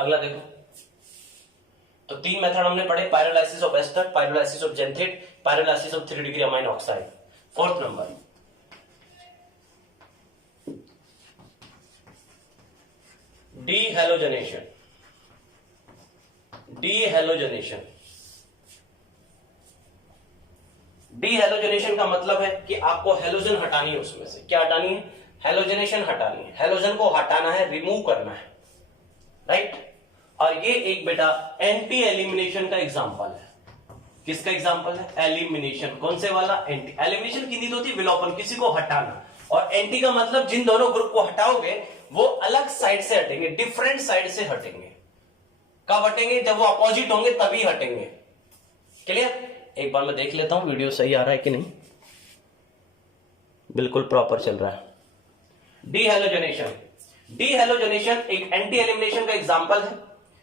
अगला देखो, तो 3 मेथड हमने पढ़े, pyrolysis of ester, pyrolysis of xanthate, pyrolysis of 3 degree amine oxide. 4th number, dehalogenation. Dehalogenation, dehalogenation का मतलब है कि आपको हेलोजन हटानी है, उसमें से क्या हटानी है? हेलोजनेशन हटानी है, हेलोजन को हटाना है, रिमूव करना है, राइट। और ये एक बेटा एंटी एलिमिनेशन का एग्जांपल है। किसका एग्जांपल है? एलिमिनेशन। कौन से वाला? एंटी। एलिमिनेशन की नीति होती है विलोपन, किसी को हटाना, और एंटी का मतलब जिन दोनों ग्रुप को हटाओगे वो अलग साइड से हटेंगे, डिफरेंट साइड से हटेंगे। कब हटेंगे? जब वो अपोजिट होंगे तभी हटेंगे। क्लियर? एक बार मैं देख लेता हूं वीडियो सही आ रहा है कि नहीं। बिल्कुल प्रॉपर चल रहा है। डीहैलोजनेशन, डीहैलोजनेशन एक एंटी एलिमिनेशन का एग्जांपल है।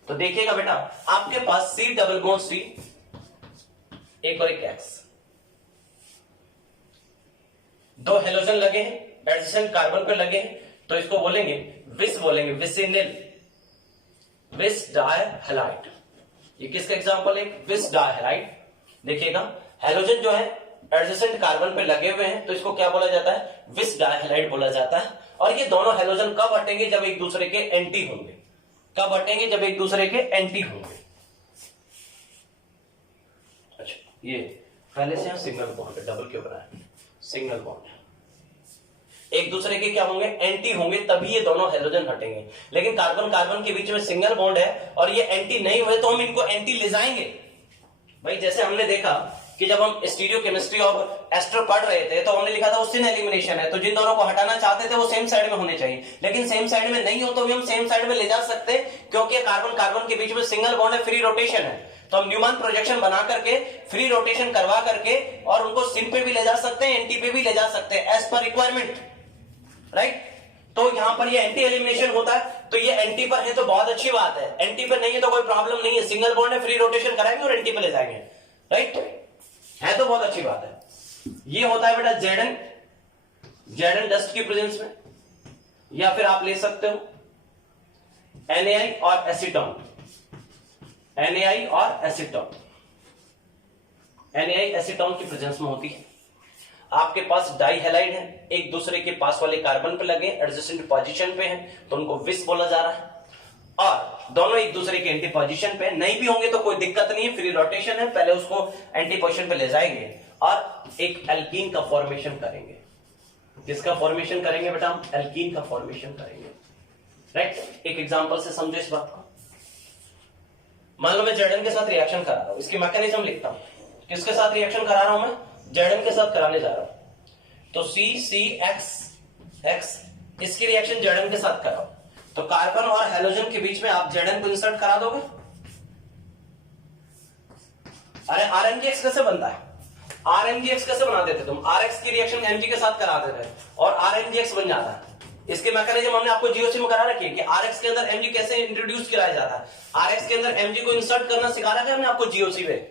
तो देखिएगा बेटा, आपके पास C डबल बॉन्ड C, एक और एक X, दो हेलोजन लगे हैं, एडजेसेंट कार्बन पे लगे हैं, तो इसको बोलेंगे विस, बोलेंगे विसिनिल, विस डायहैलाइड। ये किसका एग्जांपल है? विस डायहैलाइड। देखिएगा, हेलोजन जो है एडजेसेंट कार्बन पे लगे हुए हैं, तो इसको क्या बोला जाता है? विस डायहैलाइड बोला जाता है। और ये दोनों हेलोजन कब हटेंगे? जब एक दूसरे के एंटी होंगे। कब हटेंगे? जब एक दूसरे के एंटी होंगे। अच्छा, ये पहले से यहां सिंगल बॉन्ड है, डबल क्यों बना है? Single bond. एक दूसरे के क्या होंगे? एंटी होंगे, तभी ये दोनों हेलोजन हटेंगे। लेकिन कार्बन कार्बन के बीच में सिंगल बॉन्ड है और ये एंटी नहीं हुए, तो हम इनको एंटी ले जाएंगे। भाई जैसे हमने देखा कि जब हम स्टीरियो केमिस्ट्री ऑफ एस्टर पढ़ रहे थे, तो हमने लिखा था उस एलिमिनेशन है, तो जिन दोनों को हटाना चाहते थे वो सेम साइड में होने चाहिए, लेकिन सेम साइड में नहीं हो तो भी हम सेम साइड में ले जा सकते, क्योंकि कार्बन कार्बन के बीच में सिंगल बॉन्ड है, फ्री रोटेशन है। तो हम न्यूमैन प्रोजेक्शन बना करके फ्री रोटेशन करवा करके और उनको सिन पे भी ले जा सकते हैं, एंटी पे भी ले जा सकते हैं, एज पर रिक्वायरमेंट, राइट। तो यहां पर ये एंटी एलिमिनेशन होता है, तो ये एंटी पर है तो बहुत अच्छी बात है, एंटी पर नहीं है तो कोई प्रॉब्लम नहीं है, सिंगल बॉन्ड है, फ्री रोटेशन कराएंगे और एंटी पे ले जाएंगे, राइट, है तो बहुत अच्छी बात है। ये होता है बेटा जेडन डस्ट की प्रेजेंस में, या फिर आप ले सकते हो NaI और एसीटोन, NaI और एसीटोन, NaI एसीटोन की प्रेजेंस में होती है। आपके पास डाइहैलाइड है, एक दूसरे के पास वाले कार्बन पे लगे, एडजेसेंट पोजीशन पे हैं, तो उनको विस बोला जा रहा है। और दोनों एक दूसरे के एंटी पोजीशन पे नहीं भी होंगे तो कोई दिक्कत नहीं है, फ्री रोटेशन है, पहले उसको एंटी पोजीशन पे ले जाएंगे और एक एल्कीन का फॉर्मेशन करेंगे। किसका फॉर्मेशन करेंगे बेटा? हम एल्कीन का फॉर्मेशन करेंगे, राइट। एक एग्जांपल से समझो इस बात को। मान लो मैं जेडन के साथ रिएक्शन करा रहा हूं, इसकी मैकेनिज्म लिखता हूं। किसके साथ रिएक्शन करा रहा हूं मैं? जेडन के साथ कराने जा रहा हूं। तो CCX इसकी रिएक्शन जेडन के साथ कराओ, तो कार्बन और हेलोजन के बीच में आप जेडन को इंसर्ट करा दोगे। अरे RMGX कैसे बनता है? RMGX कैसे बना देते तुम? RX की रिएक्शन MG के साथ करा देते और RMGX बन जाता है। इसके मैकेनिज्म हमने आपको GOC में करा रखी है कि RX के अंदर MG कैसे इंट्रोड्यूस कराया जाता है। RX के अंदर MG को इंसर्ट करना सिखा रखा है हमने आपको GOC में,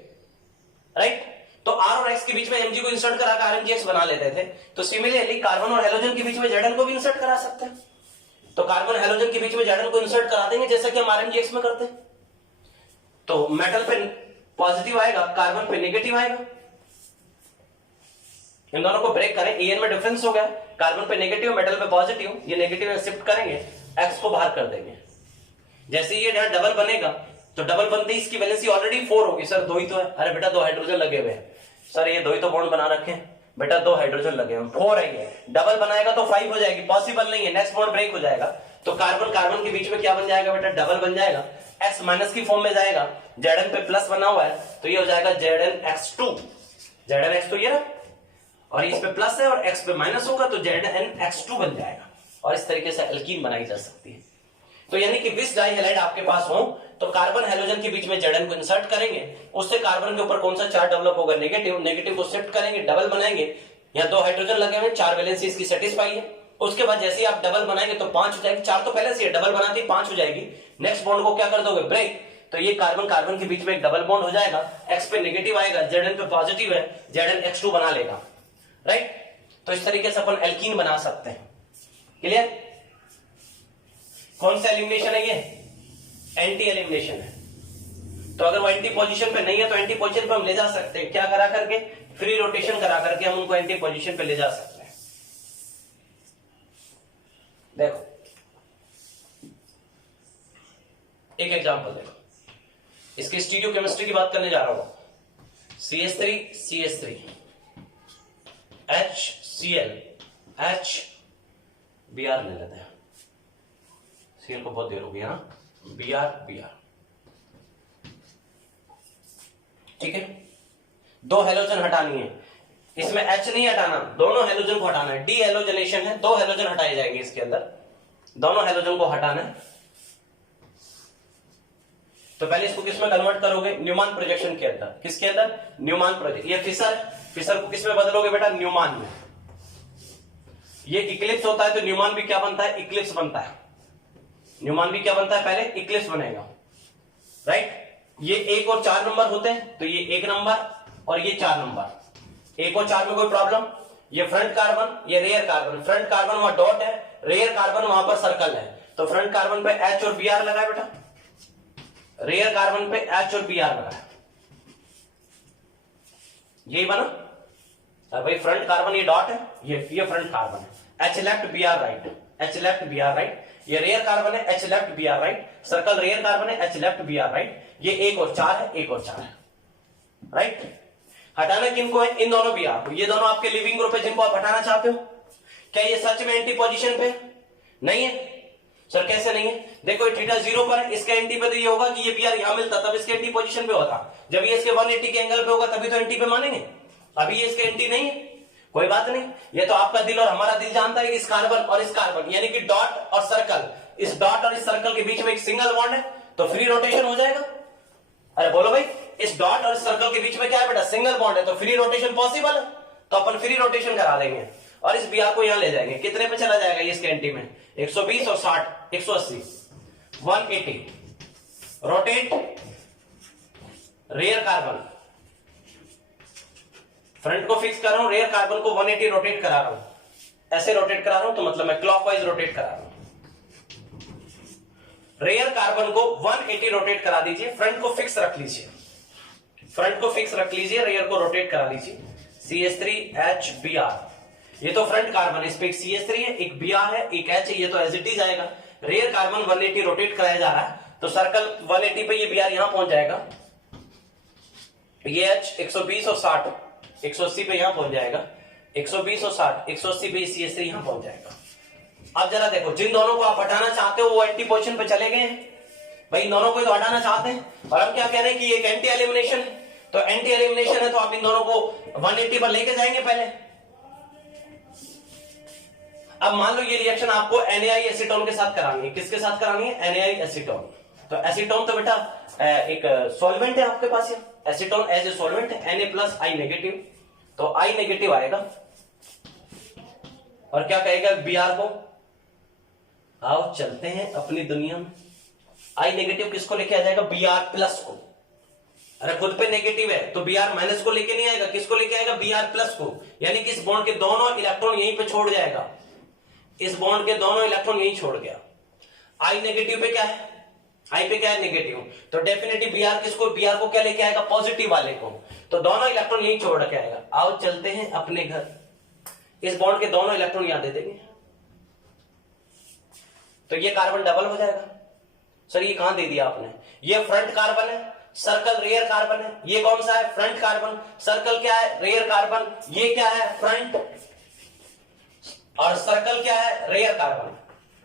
राइट। तो R और X के बीच में MG को इंसर्ट करा कर RMGX बना लेते थे। तो सिमिलरली कार्बन और हेलोजन के बीच में जेडन को भी इंसर्ट करा सकते हैं। तो कार्बन हेलोजन के बीच में जेडन को इंसर्ट करा देंगे, जैसा कि हम RMGX में करते हैं। तो मेटल पे पॉजिटिव आएगा, कार्बन पे नेगेटिव आएगा। इन दोनों को ब्रेक करें, EN में डिफरेंस हो गया, कार्बन पे नेगेटिव, मेटल पे पॉजिटिव, ये नेगेटिव में शिफ्ट करेंगे, X को बाहर कर देंगे। जैसे ये डबल बनेगा, तो डबल बनते ही इसकी वैलेंसी ऑलरेडी 4 होगी। सर 2 ही तो है। अरे बेटा 2 हाइड्रोजन लगे हुए हैं। सर ये 2 ही तो बॉन्ड बना रखे हैं। बेटा 2 हाइड्रोजन लगे हैं, 4 है ये। डबल बनाएगा तो 5 हो जाएगी, पॉसिबल नहीं है, नेक्स्ट बॉन्ड ब्रेक हो जाएगा। तो कार्बन कार्बन के बीच में क्या बन जाएगा बेटा? डबल बन जाएगा, X माइनस की फॉर्म में जाएगा, Zn पे प्लस बना हुआ है, तो ये हो जाएगा ZnX2। ZnX2 ये रहा, और इस पे प्लस है और X पे माइनस होगा, तो ZnX2 बन जाएगा। और इस तरीके से एल्कीन बनाई जा सकती है। तो यानी कि विस डाइहैलाइड आपके पास हो तो कार्बन हेलोजन के बीच में जेडन को इंसर्ट करेंगे, उससे कार्बन के ऊपर कौन सा चार्ज डेवलप होगा? नेगेटिव। नेगेटिव को शिफ्ट करेंगे, डबल बनाएंगे, यहाँ 2 हाइड्रोजन लगे हुए, 4 वैलेंसी इसकी सेटिस्फाई है। उसके बाद जैसे ही आप डबल बनाएंगे तो 5 हो जाएगी, 4 तो पहले से है, डबल बनाते ही 5 हो जाएगी। नेक्स्ट बॉन्ड को क्या कर दोगे? ब्रेक। तो ये कार्बन कार्बन के बीच में एक डबल बॉन्ड हो जाएगा, X पे नेगेटिव आएगा, Zn पे पॉजिटिव है, ZnX2 बना लेगा, राइट। तो इस तरीके से अपन एल्कीन बना सकते हैं। क्लियर? कौन सा एलिमिनेशन है ये? एंटी एलिमिनेशन है। तो अगर वो एंटी पोजीशन पे नहीं है तो एंटी पोजीशन पे हम ले जा सकते हैं, क्या करा करके, फ्री रोटेशन करा करके हम उनको एंटी पोजीशन पे ले जा सकते हैं। देखो एक एग्जांपल देखो, इसकी स्टीरियो केमिस्ट्री की बात करने जा रहा हूं। CH3 CH3 HCl H Br ले लेते हैं, Cl को बहुत देर हो गई है ना, Br ठीक है। दो हेलोजन हटानी है, इसमें H नहीं हटाना, दोनों हेलोजन को हटाना है। डी हेलोजनेशन है, दो हेलोजन हटाए जाएंगे इसके अंदर, दोनों हेलोजन को हटाना है। तो पहले इसको किसमें कन्वर्ट करोगे, न्यूमान प्रोजेक्शन के अंदर। किसके अंदर, न्यूमान प्रोजेक्ट। ये फिशर को किसमें बदलोगे बेटा, न्यूमान में। ये इक्लिप्स होता है तो न्यूमान भी क्या बनता है, इक्लिप्स बनता है। न्यूमान भी क्या बनता है, पहले इक्लिप्स बनेगा, राइट। ये 1 और 4 नंबर होते हैं, तो ये 1 नंबर और ये 4 नंबर। 1 और 4 में कोई प्रॉब्लम, ये फ्रंट कार्बन ये रेयर कार्बन, फ्रंट कार्बन वहां डॉट है, रेयर कार्बन वहां पर सर्कल है। तो फ्रंट कार्बन पे H और Br लगा है बेटा, रेयर कार्बन पे H और Br लगा है, यही बना। और भाई फ्रंट कार्बन ये डॉट है, ये फ्रंट कार्बन है, H left Br right, H left Br right. ये रेयर कार्बन है, H left Br right, circle rear carbon है, H लेफ्ट Br राइट। ये 1 और 4 है, 1 और 4 है, राइट। हटाना किनको है, इन दोनों Br को। ये दोनों आपके लिविंग ग्रुप है जिनको आप हटाना चाहते हो। क्या ये सच में एंटी पोजीशन पे नहीं है, सर कैसे नहीं है, देखो थीटा 0 पर है, इसके एंटी पे तो ये होगा कि ये Br यहां मिलता तब इसके एंटी पोजीशन पे होता, जब ये इसके 180 के एंगल पे होगा तभी तो एंटी पे मानेंगे। अभी ये इसके एंटी नहीं है, कोई बात नहीं। ये तो आपका दिल और हमारा दिल जानता है कि इस कार्बन और इस कार्बन यानी कि डॉट और सर्कल, इस डॉट और इस सर्कल के बीच में एक सिंगल बॉन्ड है, तो फ्री रोटेशन हो जाएगा। अरे बोलो भाई, इस डॉट और इस सर्कल के बीच में क्या है बेटा, सिंगल बॉन्ड है, तो फ्री रोटेशन पॉसिबल है। तो अपन फ्री रोटेशन करा देंगे और इस Br को यहां ले जाएंगे। कितने पे चला जाएगा ये इसके एंटी में, 120 और 60 180 180। रोटेट रेयर कार्बन, फ्रंट को फिक्स कर रहा हूं, रेयर कार्बन को 180 रोटेट करा रहा हूं। ऐसे रोटेट करा रहा हूं तो मतलब मैं क्लॉकवाइज रोटेट करा रहा हूं। रेयर कार्बन को 180 रोटेट करा दीजिए, फ्रंट को फिक्स रख लीजिए, फ्रंट को फिक्स रख लीजिए, रेयर को रोटेट करा लीजिए। CH3HBr, ये तो फ्रंट कार्बन, इस पे एक CH3 है, एक Br है, एक H है, ये तो एज इट इज आएगा। रेयर कार्बन 180 रोटेट कराया जा रहा है, तो सर्कल 180 पे ये Br यहां पहुंच जाएगा, ये H 120 और 60 180 पे यहां पहुंच जाएगा, 120 और 60 180 पे CH3 यहां पहुंच जाएगा। अब जरा देखो, जिन दोनों को आप हटाना चाहते हो वो एंटी पोजीशन पे चले गए हैं, भाई इन दोनों को तो हटाना चाहते हैं। और हम क्या कह रहे हैं कि एक एंटी एलिमिनेशन है, तो एंटी एलिमिनेशन है तो आप इन दोनों को 180 पर लेके जाएंगे पहले। अब मान लो ये रिएक्शन आपको NaI एसीटोन के साथ करानी है, किसके साथ करानी है, NaI एसीटोन। तो एसीटोन तो बेटा एक सॉल्वेंट है आपके पास, ये एसीटोन एज ए सॉल्वेंट है, Na+I नेगेटिव, तो I नेगेटिव आएगा और क्या कहेगा Br को, आओ चलते हैं अपनी दुनिया में। I नेगेटिव किसको लेके आ जाएगा, Br+ को। अरे खुद पे नेगेटिव है तो Br- को लेके नहीं आएगा, किसको लेके आएगा, Br+ को। यानी कि इस बॉन्ड के दोनों इलेक्ट्रॉन यहीं पे छोड़ जाएगा, इस बॉन्ड के दोनों इलेक्ट्रॉन यहीं छोड़ गया। I नेगेटिव पे क्या है, I पे क्या है, नेगेटिव, तो डेफिनेटली Br किसको, Br को क्या लेके आएगा, पॉजिटिव वाले को, तो दोनों इलेक्ट्रॉन यहीं छोड़ के आएगा। आओ चलते हैं अपने घर, इस बॉन्ड के दोनों इलेक्ट्रॉन यहां दे देंगे, तो ये कार्बन डबल हो जाएगा। सर ये कहां दे दिया आपने, ये फ्रंट कार्बन है, सर्कल रेयर कार्बन है, ये कौन सा है, फ्रंट कार्बन, सर्कल क्या है, रेयर कार्बन, ये क्या है, फ्रंट, और सर्कल क्या है, रेयर कार्बन,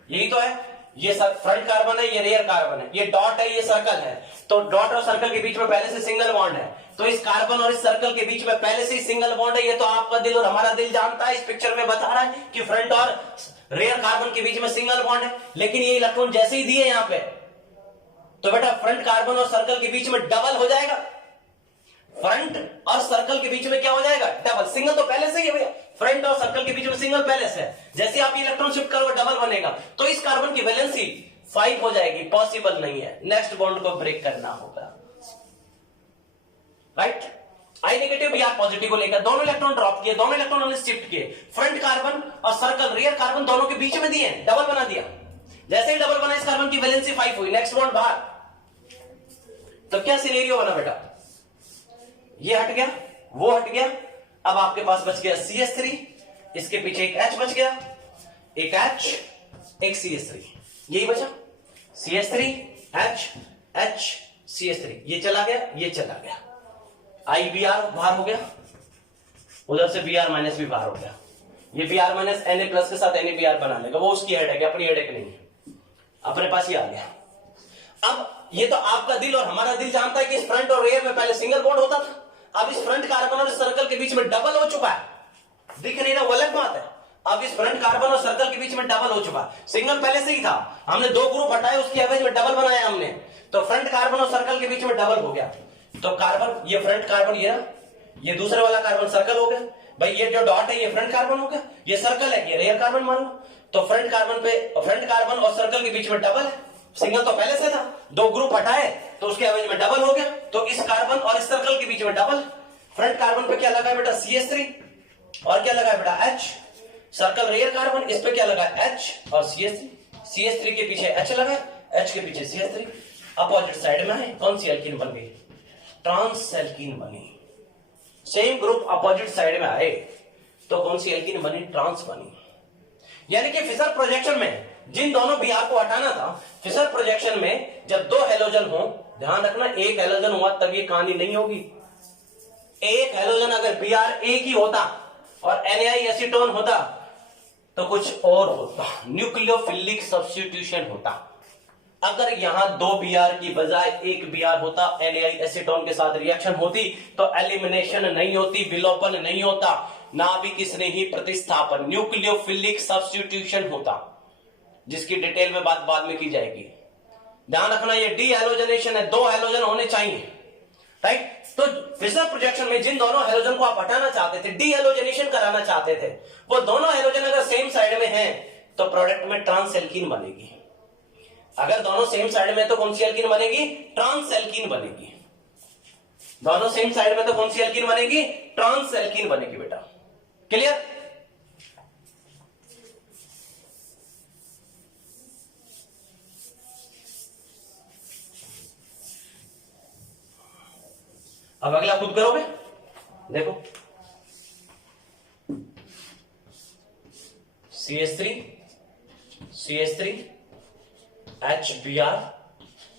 यही तो है। ये फ्रंट कार्बन है, ये रेयर कार्बन है, ये डॉट है, ये सर्कल है, तो डॉट और सर्कल के बीच में पहले से सिंगल बॉन्ड है, तो इस कार्बन और इस सर्कल के बीच में पहले से ही सिंगल बॉन्ड है। ये तो आपका दिल और हमारा दिल जानता है, इस पिक्चर में बता रहा है कि फ्रंट और रेयर कार्बन के बीच में सिंगल बॉन्ड है, लेकिन ये इलेक्ट्रॉन जैसे ही दिए यहां पे, तो बेटा फ्रंट कार्बन और सर्कल के बीच में डबल हो जाएगा, फ्रंट और सर्कल के बीच में क्या हो जाएगा, डबल। सिंगल तो पहले से ही है भैया, फ्रंट और सर्कल के बीच में सिंगल पहले से है, जैसे आप इलेक्ट्रॉन शिफ्ट करोगे डबल बनेगा, तो इस कार्बन की वैलेंसी 5 हो जाएगी, पॉसिबल नहीं है, नेक्स्ट बॉन्ड को ब्रेक करना होगा, right. I negative Br positive को लेकर दोनों इलेक्ट्रॉन ड्रॉप किए, दोनों इलेक्ट्रॉन हमने शिफ्ट किए, फ्रंट कार्बन और सर्कल रेयर कार्बन दोनों के बीच में दिए, डबल बना दिया। जैसे ही डबल बना, इस कार्बन की वैलेंसी 5 हुई, नेक्स्ट बॉन्ड बाहर, तो क्या सिनेरियो बना बेटा, ये हट गया, वो हट गया, अब आपके पास बच गया CH3, इसके पीछे एक H बच गया, एक H, एक CH3, यही बचा, CH3 H H CH3, ये चला गया, ये चला गया, IBr बाहर हो गया, उधर से Br माइनस भी बाहर हो गया, ये Br माइनस Na प्लस के साथ NaBr बना लेगा, वो उसकी हेडेक है, अपनी हेडेक नहीं है, अपने पास ही आ गया। अब ये तो आपका दिल और हमारा दिल जानता है कि इस फ्रंट और रेयर में पहले सिंगल बॉन्ड होता था, अब इस फ्रंट कार्बन और सर्कल के बीच में डबल हो चुका है, दिख नहीं रहा, वो अलग बात है। अब इस फ्रंट कार्बन और सर्कल के बीच में डबल हो चुका है, सिंगल पहले से ही था, हमने दो ग्रुप हटाए, उसकी एवरेज में डबल बनाया हमने, तो फ्रंट कार्बन और सर्कल के बीच में डबल हो गया। तो कार्बन, ये फ्रंट कार्बन, ये दूसरे वाला कार्बन सर्कल हो गया, भाई ये जो डॉट है ये फ्रंट कार्बन हो गया, ये सर्कल है, ये रेयर कार्बन मान लो, तो फ्रंट कार्बन और सर्कल के बीच में डबल है, सिंगल तो पहले से था, दो ग्रुप हटाए तो उसके एवरेज में डबल हो गया, तो इस कार्बन और इस सर्कल के बीच में डबल। फ्रंट कार्बन पे क्या लगा है बेटा, CH3, और क्या लगा है बेटा, H, सर्कल रेयर कार्बन, इस पे क्या लगा है, H और CH3, CH3 के पीछे H लगा है, H के पीछे CH3, अपोजिट साइड में है, कौन सी एल्कीन बन गई, ट्रांस एल्कीन बनी। सेम ग्रुप अपोजिट साइड में आए तो कौन सी एल्कीन बनी, ट्रांस बनी। यानी कि फिशर प्रोजेक्शन में जिन दोनों Br को हटाना था, फिशर प्रोजेक्शन में जब दो हेलोजन हो, ध्यान रखना एक हेलोजन हुआ तब ये कहानी नहीं होगी, एक हेलोजन अगर Br एक ही होता और Na एसीटोन होता तो कुछ और होता, न्यूक्लियोफिलिक सब्स्टिट्यूशन होता। अगर यहां दो Br की बजाय एक Br होता, Na एसीटोन के साथ रिएक्शन होती तो एलिमिनेशन नहीं होती, विलोपन नहीं होता, नाभिक स्नेही प्रतिस्थापन, न्यूक्लियोफिलिक सब्स्टिट्यूशन होता, जिसकी डिटेल में बात बाद में की जाएगी। ध्यान रखना ये डी हेलोजनेशन है, दो हेलोजन होने चाहिए, राइट। तो फिशर प्रोजेक्शन में जिन दोनों हेलोजन को आप हटाना चाहते थे, डी हेलोजनेशन कराना चाहते थे, वो दोनों हेलोजन अगर सेम साइड में हैं तो प्रोडक्ट में ट्रांस एल्कीन बनेगी। अगर दोनों सेम साइड में तो कौन सी एल्कीन बनेगी, ट्रांस एल्कीन बनेगी। दोनों सेम साइड में तो कौन सी एल्कीन बनेगी, ट्रांस एल्कीन बनेगी बेटा, क्लियर। अब अगला खुद करोगे, देखो CH3 HBr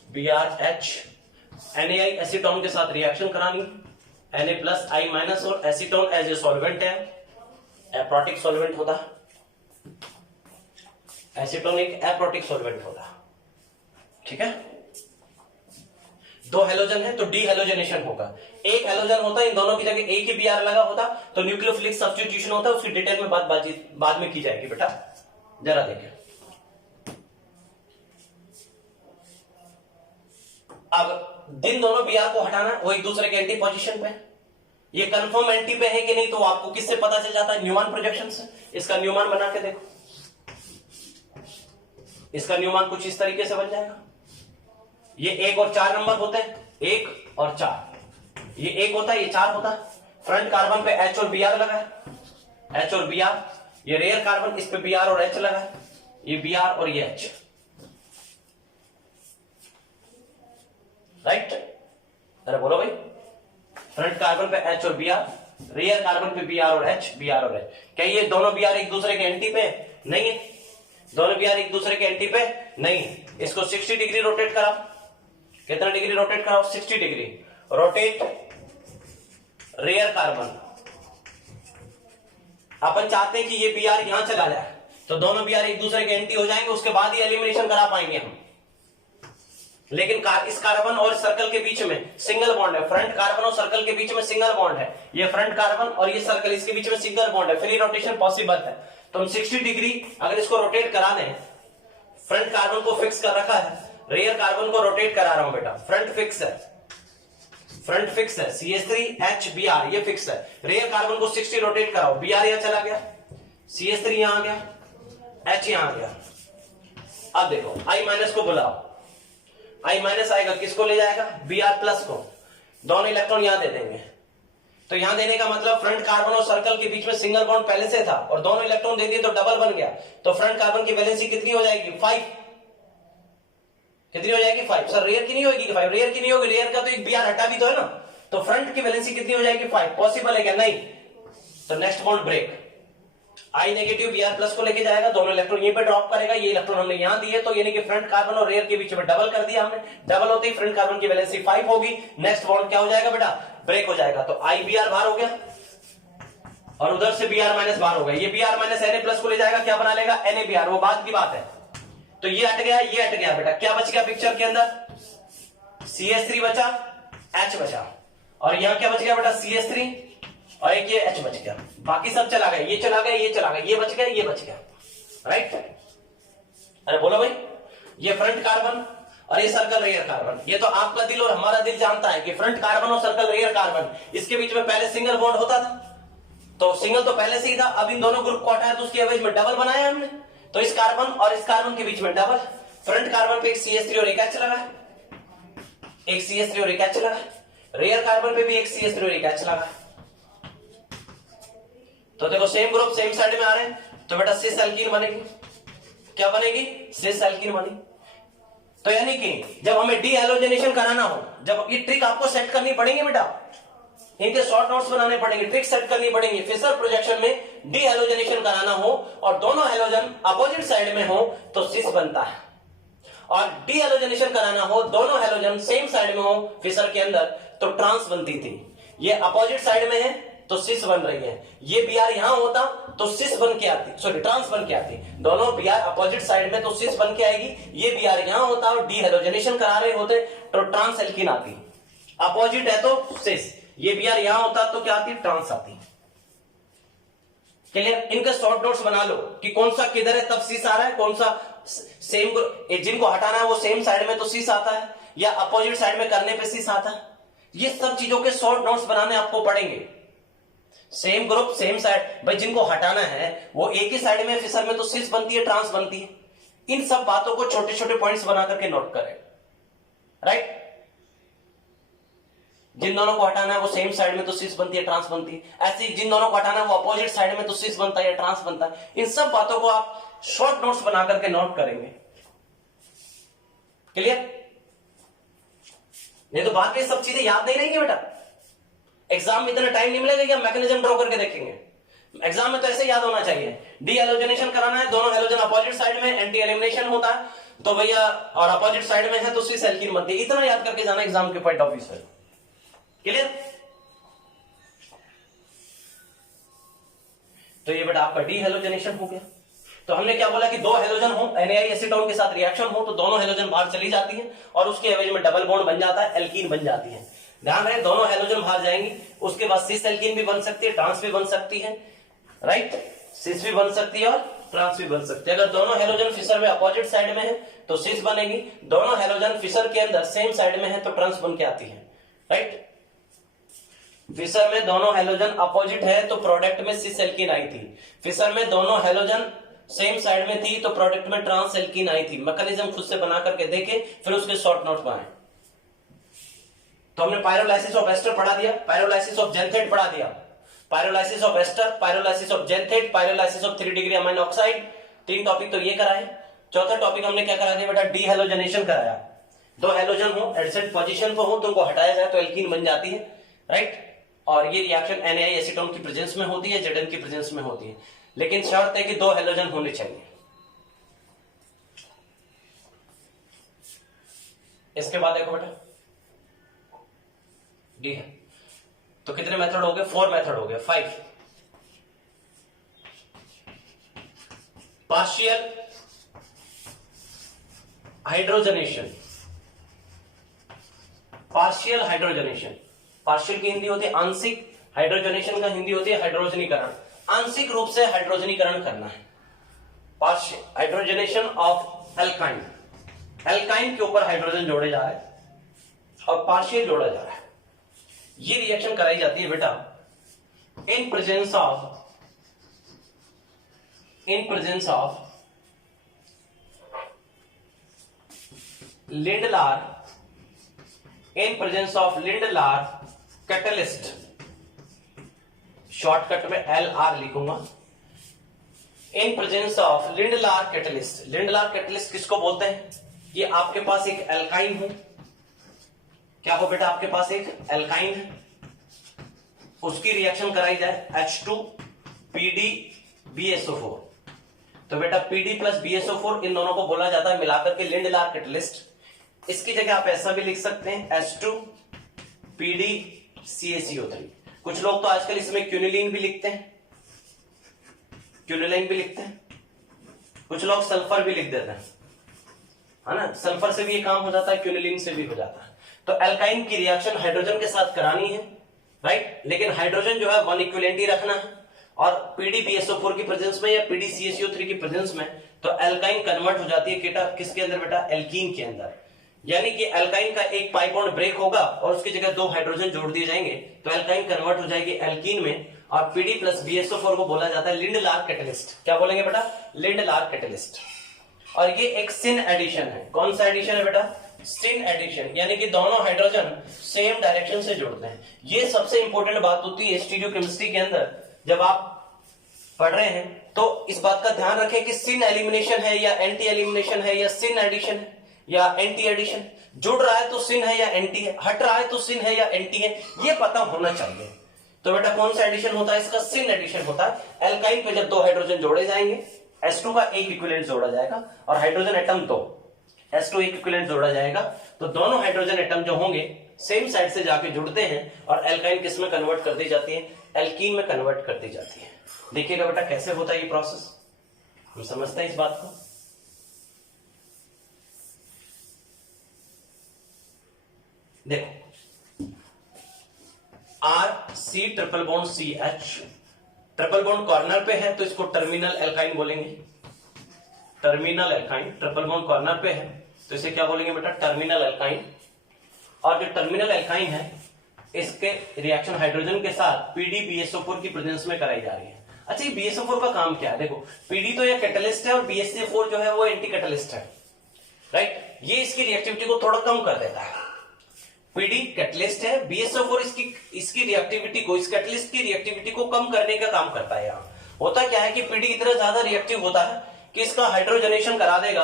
BrH Na acetone के साथ रिएक्शन करानी, Na प्लस I माइनस, और एसीटोन एज ए सॉल्वेंट है, एप्रोटिक सॉल्वेंट होता, एसीटोन एक एप्रोटिक सॉल्वेंट होता, ठीक है। दो हेलोजन है तो डी हेलोजनेशन होगा, एक हेलोजन होता इन दोनों की जगह एक ही Br लगा होता तो न्यूक्लियोफिलिक सब्स्टिट्यूशन होता, उसकी डिटेल में बाद में की जाएगी बेटा, जरा देखिए। अब जिन दोनों Br को हटाना वो एक दूसरे के एंटी पोजीशन पे, ये कंफर्म एंटी पे है कि नहीं, तो आपको किससे पता चल जाता है, न्यूमैन प्रोजेक्शन से। इसका न्यूमैन बना के देखो, इसका न्यूमैन कुछ इस तरीके से बन जाएगा, ये 1 और 4 नंबर होते हैं, 1 और 4, ये 1 होता है, ये 4 होता है। फ्रंट कार्बन पे H और Br लगा है, H और Br, ये रेयर कार्बन इस पे Br और H लगा है, ये Br और ये H, राइट। अरे बोलो भाई, फ्रंट कार्बन पे H और Br, रेयर कार्बन पे Br और H, Br और H, क्या ये दोनों Br एक दूसरे के एंटी पे नहीं है, दोनों Br एक दूसरे के एंटी पे नहीं। इसको 60 डिग्री रोटेट कराओ, कितना डिग्री रोटेट कराओ, 60 डिग्री रोटेट रेयर कार्बन। अपन चाहते हैं कि ये Br यहां चला जाए तो दोनों Br एक दूसरे के एंटी हो जाएंगे, उसके बाद ही एलिमिनेशन करा पाएंगे हम। लेकिन इस कार्बन और सर्कल के बीच में सिंगल बॉन्ड है, फ्रंट कार्बन और सर्कल के बीच में सिंगल बॉन्ड है, ये फ्रंट कार्बन और ये सर्कल इसके बीच में सिंगल बॉन्ड है, फ्री रोटेशन पॉसिबल है। तो हम 60 डिग्री अगर इसको रोटेट करा दें, फ्रंट कार्बन को फिक्स कर रखा है, रेयर कार्बन को रोटेट करा रहा हूं बेटा, फ्रंट फिक्स है, फ्रंट फिक्स है, CH3 HBr ये फिक्स है, रेयर कार्बन को 60 रोटेट कराओ, Br यहां चला गया, CH3 यहां आ गया, H यहां आ गया। अब देखो I माइनस को बुलाओ, I माइनस आएगा, किसको ले जाएगा, Br प्लस को, दोनों इलेक्ट्रॉन यहां दे देंगे। तो यहां देने का मतलब फ्रंट कार्बन और सर्कल के बीच में सिंगल बॉन्ड पहले से था और दोनों इलेक्ट्रॉन दे दिए तो डबल बन गया, तो फ्रंट कार्बन की वैलेंसी कितनी हो जाएगी, 5। कितनी हो जाएगी 5। सर रेयर की नहीं होगी कि 5, रेयर की नहीं होगी, रेयर का तो एक Br हटा भी तो है ना, तो फ्रंट की वैलेंसी कितनी हो जाएगी 5। पॉसिबल है क्या? नहीं। तो नेक्स्ट बॉन्ड ब्रेक, आई नेगेटिव Br प्लस को लेके जाएगा, दोनों इलेक्ट्रॉन यहीं पे ड्रॉप करेगा, ये इलेक्ट्रॉन हमने यहां दिए, तो यानी कि फ्रंट कार्बन और रेयर के बीच में डबल कर दिया हमने, डबल होते ही फ्रंट कार्बन की वैलेंसी 5 होगी, नेक्स्ट बॉन्ड क्या हो जाएगा बेटा? ब्रेक हो जाएगा। तो IBr बाहर हो गया और उधर से Br माइनस बाहर हो गया, ये Br माइनस Na प्लस को ले जाएगा, क्या बना लेगा? NaBr, वो बात की बात है। तो ये हट गया, ये हट गया बेटा, क्या बच गया पिक्चर के अंदर? CH3 बचा, H बचा, और यहां क्या बच गया बेटा? CH3 और एक ये H बच गया, बाकी सब चला गया, ये चला गया, ये चला गया, ये बच गया, ये बच गया, राइट? अरे बोलो भाई, ये फ्रंट कार्बन और ये सर्कल रेयर कार्बन, ये तो आपका दिल और हमारा दिल जानता है कि फ्रंट कार्बन और सर्कल रेयर कार्बन, इसके बीच में पहले सिंगल बॉन्ड होता था, तो सिंगल तो पहले से ही था, अब इन दोनों ग्रुप को हटाया तो उसकी एवरेज में डबल बनाया हमने, तो इस कार्बन और इस कार्बन के बीच में डबल, फ्रंट कार्बन पे एक CH3 और एक H लगा है, एक CH3 और एक H लगा है, रेयर कार्बन पे भी एक CH3 और एक H लगा है। तो देखो सेम ग्रुप सेम साइड में आ रहे हैं, तो बेटा सिस एल्कीन बनेगी, क्या बनेगी? सिस एल्कीन बनेगी। तो यानी कि जब हमें डी हैलोजेनेशन कराना हो, जब ये ट्रिक आपको सेट करनी पड़ेगी बेटा, इनके शॉर्ट नोट्स बनाने पड़ेंगे, ट्रिक सेट करनी पड़ेगी। फिशर प्रोजेक्शन में डी हैलोजेनेशन कराना हो और दोनों हैलोजन अपोजिट साइड में हो तो सिस बनता है, और डी हैलोजेनेशन कराना हो दोनों हैलोजन सेम साइड में हो फिशर के अंदर तो ट्रांस बनती थी। ये अपोजिट साइड में है तो सिस बन रही है, ये Br यहां होता तो सिस बन के आती, सॉरी ट्रांस बन के आती, दोनों Br अपोजिट साइड में तो सिस बन के आएगी, ये Br यहां होता और डी हैलोजेनेशन करा रहे होते तो ट्रांस एल्कीन आती, अपोजिट है तो सिस, ये Br यहां होता तो क्या आती? ट्रांस आती। क्लियर? इनके शॉर्ट नोट्स बना लो कि कौन सा किधर है तब सिस आ रहा है, कौन सा सेम जिनको हटाना है वो सेम साइड में तो सिस आता है, या अपोजिट साइड में करने पे सिस आता है। ये सब चीजों के शॉर्ट नोट्स बनाने आपको पड़ेंगे। सेम ग्रुप सेम साइड, भाई जिनको हटाना है वो एक ही साइड में फिशर में तो सिस बनती है, ट्रांस बनती है। इन सब बातों को छोटे छोटे पॉइंट्स बना करके नोट करें, राइट? जिन दोनों को हटाना है वो सेम साइड में तो सिस बनती है, ट्रांस बनती है, ऐसे जिन दोनों को हटाना है वो अपोजिट साइड में तो सिस बनता है या ट्रांस बनता है। इन सब बातों को आप शॉर्ट नोट्स बना करके नोट करेंगे। क्लियर? नहीं तो बाद में सब चीजें याद नहीं रहेंगी बेटा, एग्जाम में इतना टाइम नहीं मिलेगा कि हम मैकेनिज्म ड्रॉ करके देखेंगे। एग्जाम में तो ऐसे याद होना चाहिए, डी हैलोजेनेशन कराना है, दोनों हैलोजन अपोजिट साइड में, एंटी एलिमिनेशन होता है तो भैया, और अपोजिट साइड में है तो सिस एल्कीन बनती है। इतना याद करके जाना एग्जाम के पॉइंट ऑफ व्यू से। क्लियर? तो ये बेटा आपका डी हैलोजेनेशन हो गया। तो हमने क्या बोला कि दो हैलोजन हो, NaI एसीटोन के साथ रिएक्शन हो तो दोनों हैलोजन बाहर चली जाती है और उसके एवज में डबल बॉन्ड बन जाता है, एल्कीन बन जाती है। ध्यान रहे, दोनों हैलोजन बाहर जाएंगी, उसके बाद सिस एल्कीन भी बन सकती है, ट्रांस भी बन सकती है, राइट? सिस भी बन सकती है और ट्रांस भी बन सकती है। अगर दोनों हैलोजन फिशर में अपोजिट साइड में है तो सिस बनेगी, दोनों हैलोजन फिशर के अंदर सेम साइड में है तो ट्रांस बन के आती है, राइट? फिशर में दोनों हैलोजन अपोजिट है तो प्रोडक्ट में सिस एल्कीन आई थी, फिशर में दोनों हैलोजन सेम साइड में थी तो प्रोडक्ट में ट्रांस एल्कीन आई थी। मैकेनिज्म खुद से बना करके देखे, फिर उसके शॉर्ट नोट्स बनाए। तो हमने पायरोलाइसिस ऑफ एस्टर पढ़ा दिया, पायरोलाइसिस ऑफ जेंथेट पढ़ा दिया, pyrolysis of ester, pyrolysis of xanthate, pyrolysis of 3 degree amine oxide, 3 topic तो ये कराए। चौथा टॉपिक हमने क्या करा दिया बेटा? डी हैलोजेनेशन कराया। दो हैलोजन हो, एडसेंट पोजीशन पर हो तो उनको हटाया जाए तो एल्कीन बन जाती है, राइट? और ये रिएक्शन NaI एसीटोन की प्रेजेंस में होती है, Zn की प्रेजेंस में होती है, लेकिन शर्त है कि दो हैलोजन होने चाहिए। इसके बाद देखो बेटा, डी है तो कितने मेथड हो गए? 4 मेथड हो गए, 5। Partial hydrogenation, partial hydrogenation, partial की हिंदी होती है आंशिक, हाइड्रोजनेशन का हिंदी होती है हाइड्रोजनीकरण। आंशिक रूप से हाइड्रोजनीकरण करना है, partial hydrogenation of alkyne, alkyne के ऊपर हाइड्रोजन जोड़े जा रहे हैं और पार्शियल जोड़ा जा रहा है। ये रिएक्शन कराई जाती है बेटा in presence of Lindlar, in presence of Lindlar catalyst, shortcut में LR लिखूंगा, in presence of Lindlar catalyst. Lindlar catalyst किसको बोलते हैं? कि आपके पास एक एल्काइन हो, क्या हो बेटा, आपके पास एक एल्काइन है, उसकी रिएक्शन कराई जाए H2PdBSO4। तो बेटा PD प्लस BSO4 इन दोनों को बोला जाता है मिलाकर के लिंडलार कैटलिस्ट। इसकी जगह आप ऐसा भी लिख सकते हैं H2PdCaCO3। कुछ लोग तो आजकल इसमें क्यूनिलीन भी लिखते हैं, क्यूनिलीन भी लिखते हैं, कुछ लोग सल्फर भी लिख देते हैं, है ना। सल्फर से भी ये काम हो जाता है, क्यूनिलीन से भी हो जाता है। तो एल्काइन की रिएक्शन हाइड्रोजन के साथ करानी है, राइट, लेकिन हाइड्रोजन जो है वन इक्विवेलेंट ही रखना है। और PdBSO4 की प्रेजेंस में या PdCaCO3 की प्रेजेंस में तो एल्काइन कन्वर्ट हो जाती है बेटा किसके अंदर, बेटा एल्कीन के अंदर। यानी कि एल्काइन का एक पाई बॉन्ड ब्रेक होगा और उसकी जगह 2 हाइड्रोजन जोड़ दिए जाएंगे तो एल्काइन कन्वर्ट हो जाएगी एल्कीन में। और PD प्लस BSO4 को बोला जाता है लिंडलार कैटलिस्ट। क्या बोलेंगे बेटा, लिंडलार कैटलिस्ट। और ये एक सिन एडिशन है। कौन सा एडिशन है बेटा, सिन एडिशन, यानी कि दोनों हाइड्रोजन सेम डायरेक्शन से जुड़ते हैं। ये सबसे इंपॉर्टेंट बात होती है स्टीरियोकेमिस्ट्री के अंदर। जब आप पढ़ रहे हैं तो इस बात का ध्यान रखें कि सिन एलिमिनेशन है या एंटी एलिमिनेशन है या सिन एडिशन है या एंटी एडिशन। जुड़ रहा है तो सिन है या एंटी है, हट रहा है तो सिन है या एंटी है, ये पता होना चाहिए। तो बेटा कौन सा एडिशन होता है, इसका सिन एडिशन होता है। एल्काइन पे जब 2 हाइड्रोजन जोड़े जाएंगे, H2 का एक इक्विवेलेंट जोड़ा जाएगा और हाइड्रोजन एटम 2, H2 एक इक्विवेलेंट जोड़ा जाएगा तो दोनों हाइड्रोजन एटम जो होंगे सेम साइड से जाके जुड़ते हैं और एल्काइन किस में कन्वर्ट कर दी जाती है, एल्कीन में कन्वर्ट कर दी जाती है। देखिएगा बेटा कैसे होता है ये प्रोसेस, हम समझते हैं इस बात को। देखो RC triple bond CH, triple bond corner पे है तो इसको टर्मिनल एल्काइन बोलेंगे। Terminal alkyne, triple bond corner पे है तो इसे क्या बोलेंगे बेटा, टर्मिनल एल्काइन। और जो टर्मिनल एल्काइन है इसके रिएक्शन हाइड्रोजन के साथ PdBSO4 की प्रेजेंस में कराई जा रही है। अच्छा, ये BSO4 का काम क्या है, देखो PD तो ये कैटलिस्ट है और BSO4 जो है वो एंटी कैटलिस्ट है, राइट। ये इसकी रिएक्टिविटी को थोड़ा कम कर देता है। PD कैटलिस्ट है, BSO4 इसकी रिएक्टिविटी को, इस कैटलिस्ट की रिएक्टिविटी को कम करने का काम करता है। यहाँ होता क्या है कि PD इतना ज्यादा रिएक्टिव होता है कि इसका हाइड्रोजनेशन करा देगा,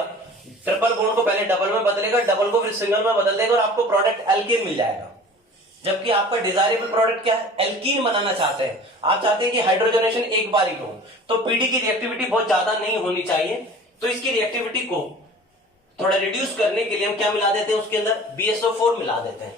ट्रिपल बॉन्ड को पहले डबल में बदलेगा, डबल को फिर सिंगल में बदल देगा और आपको प्रोडक्ट एल्केन मिल जाएगा। जबकि आपका डिजायरेबल प्रोडक्ट क्या है, एल्कीन बनाना चाहते हैं। आप चाहते हैं कि हाइड्रोजनेशन एक बार ही हो, तो PD की रिएक्टिविटी बहुत ज्यादा नहीं होनी चाहिए। तो इसकी रिएक्टिविटी को थोड़ा रिड्यूस करने के लिए हम क्या मिला देते हैं, उसके अंदर BSO4 मिला देते हैं।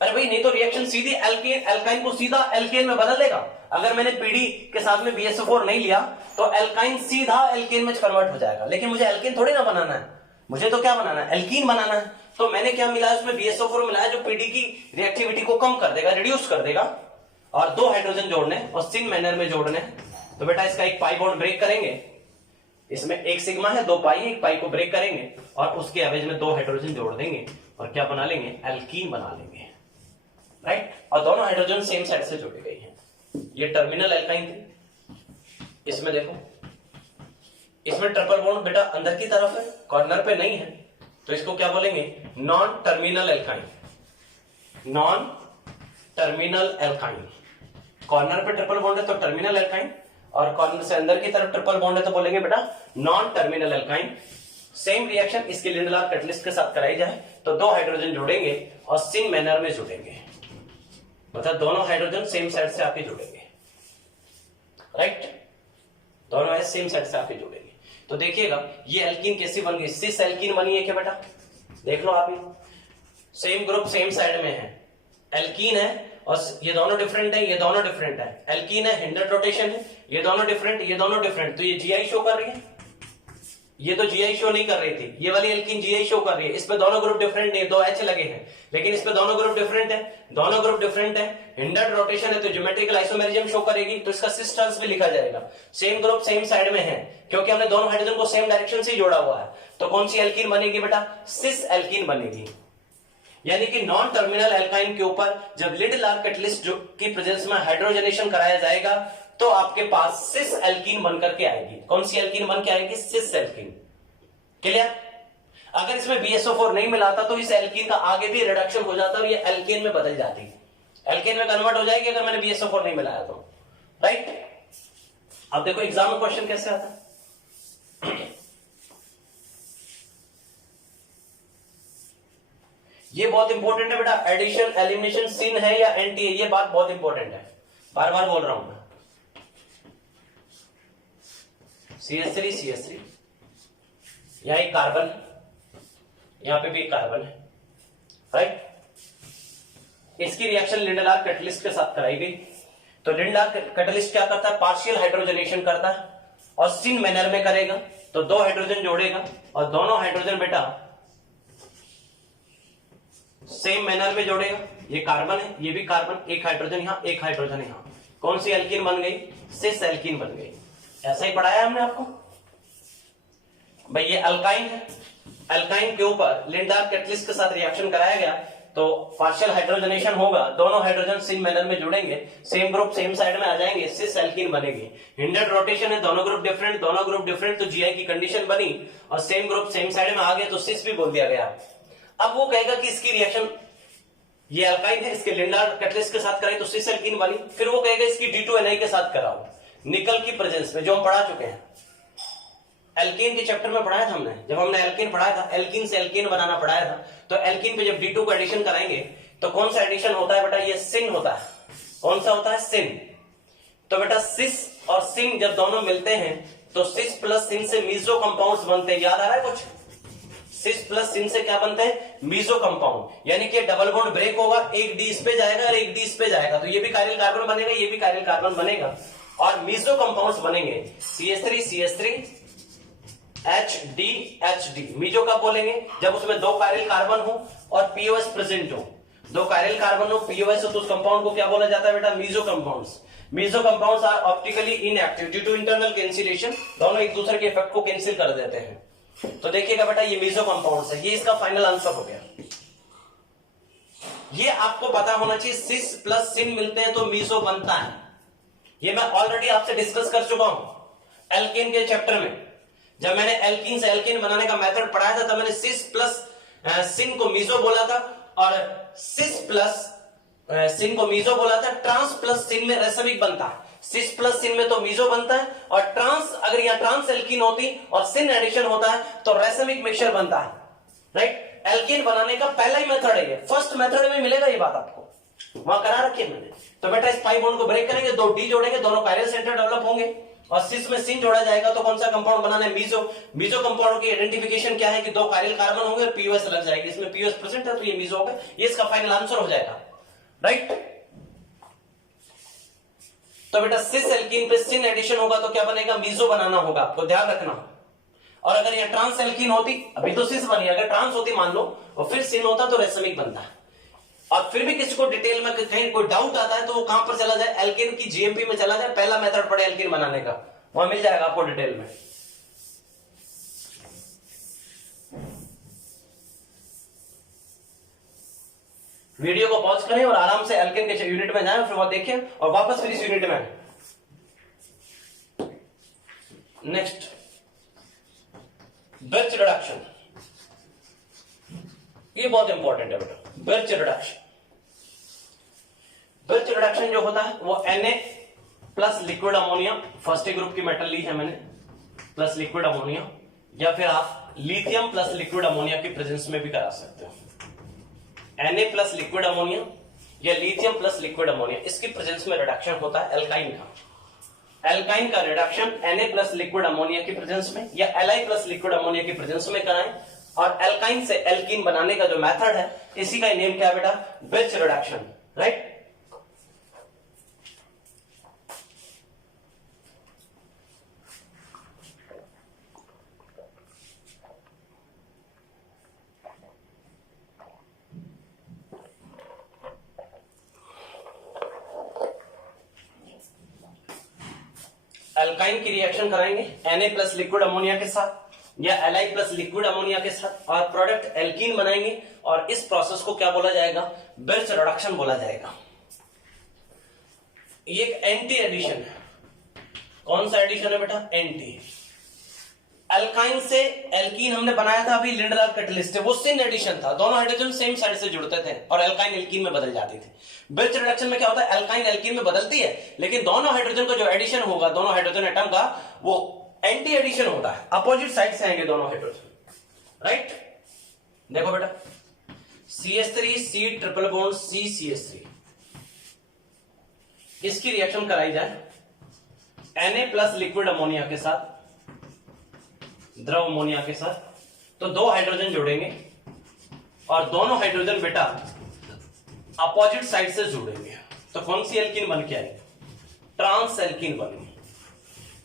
अरे भाई नहीं तो रिएक्शन सीधी एल्काइन को सीधा एल्केन में बदल देगा। अगर मैंने PD के साथ में BSO4 नहीं लिया तो एल्काइन सीधा एल्केन में कन्वर्ट हो जाएगा। लेकिन मुझे एल्केन थोड़ी ना बनाना है, मुझे तो क्या बनाना है, एल्कीन बनाना है। तो मैंने क्या मिलाया, उसमें BSO4 मिलाया जो PD की रिएक्टिविटी को कम कर देगा, रिड्यूस कर देगा। और 2 हाइड्रोजन जोड़ने और सिन मैनर में जोड़ने। तो बेटा इसका एक पाई बॉन्ड ब्रेक करेंगे, इसमें एक सिग्मा है, 2 पाई, एक पाई को ब्रेक करेंगे और उसके एवरेज में 2 हाइड्रोजन जोड़ देंगे और क्या बना लेंगे, एल्कीन बना लेंगे, राइट। और दोनों हाइड्रोजन सेम साइड से जुड़ी गई है। ये टर्मिनल एल्काइन थी। इसमें देखो, इसमें ट्रिपल बॉन्ड बेटा अंदर की तरफ है, कॉर्नर पे नहीं है, तो इसको क्या बोलेंगे, non terminal alkyne. Non terminal alkyne, corner पे ट्रिपल बॉन्ड है तो टर्मिनल एल्काइन, और कॉर्नर से अंदर की तरफ ट्रिपल बॉन्ड है तो बोलेंगे बेटा non terminal alkyne. Same reaction इसके लिंडलार कैटलिस्ट के साथ कराई जाए तो 2 हाइड्रोजन जोड़ेंगे और सिन मैनर में जुड़ेंगे, मतलब दोनों हाइड्रोजन सेम साइड से आके जुड़ेंगे, राइट। दोनों है सेम साइड से आके जुड़ेंगे। तो देखिएगा ये एल्कीन कैसी बन गई, सिस एल्कीन बनी है क्या बेटा, देख लो आप, सेम ग्रुप सेम साइड में है, एल्कीन है और ये दोनों डिफरेंट है, ये दोनों डिफरेंट है। एल्कीन है, हिंडर रोटेशन है, ये दोनों डिफरेंट, ये दोनों डिफरेंट। तो ये GI शो कर रही है, ये तो GI शो नहीं कर रही थी, ये वाली एल्कीन GI शो कर रही है। इस पे दोनों ग्रुप डिफरेंट नहीं, 2 H लगे हैं, लेकिन इस पे दोनों ग्रुप डिफरेंट है, दोनों ग्रुप डिफरेंट है। हिंडर्ड रोटेशन है तो ज्योमेट्रिकल आइसोमेरिज्म शो करेगी, तो इसका सिस टर्म्स भी लिखा जाएगा। सेम ग्रुप सेम साइड में है क्योंकि हमने दोनों हाइड्रोजन को सेम डायरेक्शन से ही जोड़ा हुआ है। तो कौन सी एल्कीन बनेगी बेटा, सिस एल्कीन बनेगी। यानी कि नॉन टर्मिनल एल्काइन के ऊपर जब लिंडलार कैटलिस्ट की प्रेजेंस में हाइड्रोजनेशन कराया जाएगा तो आपके पास सिस एल्कीन बनकर के आएगी। कौन सी एल्कीन बन के आएगी, सिस एल्कीन। क्लियर। अगर इसमें BSO4 नहीं मिलाता तो इस एल्कीन का आगे भी रिडक्शन हो जाता और ये एल्केन में बदल जाती है, एल्केन में कन्वर्ट हो जाएगी अगर मैंने BSO4 नहीं मिलाया तो, राइट। अब देखो एग्जाम में क्वेश्चन कैसे आता है। ये बहुत इंपॉर्टेंट है बेटा, एडिशन एलिमिनेशन सिन है या एंटी है, ये बात बहुत इंपॉर्टेंट है, बार बार बोल रहा हूं मैं। CH3 यहां एक कार्बन, यहां पे भी एक कार्बन है, राइट। इसकी रिएक्शन लिंडलार कैटलिस्ट के साथ कराई गई। तो लिंडलार कैटलिस्ट क्या करता है, पार्शियल हाइड्रोजनेशन करता है और सिन मैनर में करेगा। तो दो हाइड्रोजन जोड़ेगा और दोनों हाइड्रोजन बेटा सेम मैनर में जोड़ेगा। ये कार्बन है, ये भी कार्बन, एक हाइड्रोजन यहां, एक हाइड्रोजन यहां, कौन सी एल्कीन बन गई, सिस एल्कीन बन गई। ऐसा ही पढ़ाया हमने आपको भाई। ये अल्काइन है, अल्काइन के ऊपर लिंडलार कैटलिस्ट के साथ रिएक्शन कराया गया तो पार्शियल हाइड्रोजनेशन होगा, दोनों हाइड्रोजन सेम मैनर में जुड़ेंगे, सेम ग्रुप सेम साइड में आ जाएंगे, सिस एल्कीन बनेगी। हिंडेड रोटेशन है, दोनों ग्रुप डिफरेंट, दोनों ग्रुप डिफरेंट, तो जीआई की कंडीशन बनी और सेम ग्रुप सेम साइड में आ गए तो सिस भी बोल दिया गया। अब वो कहेगा कि इसकी रिएक्शन, ये अल्काइन है, इसके लिंडलार कैटलिस्ट के साथ कराई तो सिस एल्कीन बनी। फिर वो कहेगा इसकी D2NI के साथ कराओ निकल की प्रेजेंस में, जो हम पढ़ा चुके हैं एल्कीन के चैप्टर में पढ़ाया था हमने। जब हमने एल्कीन पढ़ाया था, एल्कीन से एल्कीन बनाना पढ़ाया था, तो एल्कीन पे जब D2 को एडिशन कराएंगे तो कौन सा एडिशन होता है बेटा, ये सिन होता है। कौन सा होता है, सिन। तो बेटा सिस और सिन जब दोनों मिलते हैं तो सिस प्लस सिन से मीजो कंपाउंड्स बनते हैं। याद आ रहा है कुछ, सिस प्लस सिन से क्या बनते हैं, मीजो कंपाउंड। यानी कि डबल बॉन्ड ब्रेक होगा, एक डी इस पे जाएगा और एक डी इस पे जाएगा, तो ये भी कायरल कार्बन बनेगा, ये भी कायरल कार्बन बनेगा और मीजो कंपाउंड्स बनेंगे। CH3 HD मीजो कब बोलेंगे, जब उसमें दो कायरल कार्बन हो और पीओएस प्रेजेंट हो। दो कायरल कार्बन हो, पीओएस हो, तो उस कंपाउंड को क्या बोला जाता है बेटा, meso compounds. Meso compounds are optically inactive due to internal cancellation, दोनों एक दूसरे के इफेक्ट को कैंसिल कर देते हैं। तो देखिएगा बेटा ये मीजो कंपाउंड्स है, ये इसका फाइनल आंसर हो गया। ये आपको पता होना चाहिए, सिस प्लस सिन मिलते हैं तो मीजो बनता है। ये मैं ऑलरेडी आपसे डिस्कस कर चुका हूं एल्कीन के चैप्टर में। जब मैंने एल्कीन से एल्कीन बनाने का मेथड पढ़ाया था, तब मैंने सिस प्लस सिन को मीजो बोला था और सिस प्लस सिन को मीजो बोला था। ट्रांस प्लस सिन में रेसमिक बनता है, सिस प्लस सिन में तो मीजो बनता है और ट्रांस, अगर यहां ट्रांस एल्कीन होती और सिन एडिशन होता है तो रेसमिक मिक्सचर बनता है, राइट। एल्कीन बनाने का पहला ही मेथड है ये, फर्स्ट मेथड में मिलेगा ये बात आपको, वहां करा रखी है मैंने। तो बेटा इस पाई बॉन्ड को ब्रेक करेंगे, दो डी जोड़ेंगे, दोनों कायरल सेंटर डेवलप होंगे और सिस में सिन जोड़ा जाएगा तो कौन सा कंपाउंड बनाना है, मीजो। मीजो कंपाउंड की आइडेंटिफिकेशन क्या है कि दो कायरल कार्बन होंगे और पीओएस लग जाएगी, इसमें पीओएस प्रेजेंट है तो ये मीजो होगा। ये इसका फाइनल आंसर हो जाएगा, राइट। तो बेटा सिस एल्कीन पे सिन एडिशन होगा तो क्या बनेगा, मीजो बनाना होगा, आपको ध्यान रखना। और अगर ये ट्रांस एल्कीन होती, अभी तो सिस बनी, अगर ट्रांस होती मान लो और फिर सिन होता तो रेसमिक बनता है। और फिर भी किसी को डिटेल में कहीं कोई डाउट आता है तो वो कहां पर चला जाए, एल्केन की जीएमपी में चला जाए, पहला मेथड पढ़े एल्केन बनाने का, वहां मिल जाएगा आपको डिटेल में। वीडियो को पॉज करें और आराम से एल्केन के यूनिट में जाएं, फिर वो देखें और वापस फिर इस यूनिट में। नेक्स्ट बिर्च रिडक्शन, ये बहुत इंपॉर्टेंट है बेटा। बिर्च रिडक्शन, बिर्च रिडक्शन जो होता है वो Na plus liquid ammonia, first group की मेटल ली है मैंने, प्लस लिक्विड अमोनिया, या फिर आप लिथियम प्लस लिक्विड अमोनिया के प्रेजेंस में भी करा सकते हो। Na प्लस लिक्विड अमोनिया या लिथियम प्लस लिक्विड अमोनिया, इसकी प्रेजेंस में रिडक्शन होता है एल्काइन का। एल्काइन का reduction Na plus liquid ammonia की प्रेजेंस में या Li प्लस लिक्विड अमोनिया की प्रेजेंस में कराएं। और एल्काइन से एल्कीन बनाने का जो मेथड है, इसी का नेम क्या है बेटा, बिर्च रिडक्शन, राइट। एल्काइन की रिएक्शन कराएंगे Na प्लस लिक्विड अमोनिया के साथ या Li प्लस लिक्विड अमोनिया के साथ और प्रोडक्ट एल्कीन बनाएंगे और इस प्रोसेस को क्या बोला जाएगा, बिर्च रिडक्शन बोला जाएगा। ये एक एंटी एडिशन है। कौन सा एडिशन है बेटा, एंटी। एल्काइन से एल्कीन हमने बनाया था अभी, लिंडलार कैटलिस्ट है, वो सिन एडिशन था, दोनों हाइड्रोजन सेम साइड से जुड़ते थे और एल्काइन एल्कीन में बदल जाती थी। बिर्च रिडक्शन में क्या होता है, एल्काइन एल्कीन में बदलती है लेकिन दोनों हाइड्रोजन का जो एडिशन होगा, दोनों हाइड्रोजन एटम का, वो एंटी एडिशन होता है, अपोजिट साइड से आएंगे दोनों हाइड्रोजन, राइट। देखो बेटा CH3 C triple bond C CH3, इसकी रिएक्शन कराई जाए Na प्लस लिक्विड अमोनिया के साथ, द्रव अमोनिया के साथ, तो दो हाइड्रोजन जोड़ेंगे और दोनों हाइड्रोजन बेटा अपोजिट साइड से जुड़ेंगे, तो कौन सी एल्कीन बन के आएगी? ट्रांस एल्कीन बनेगी।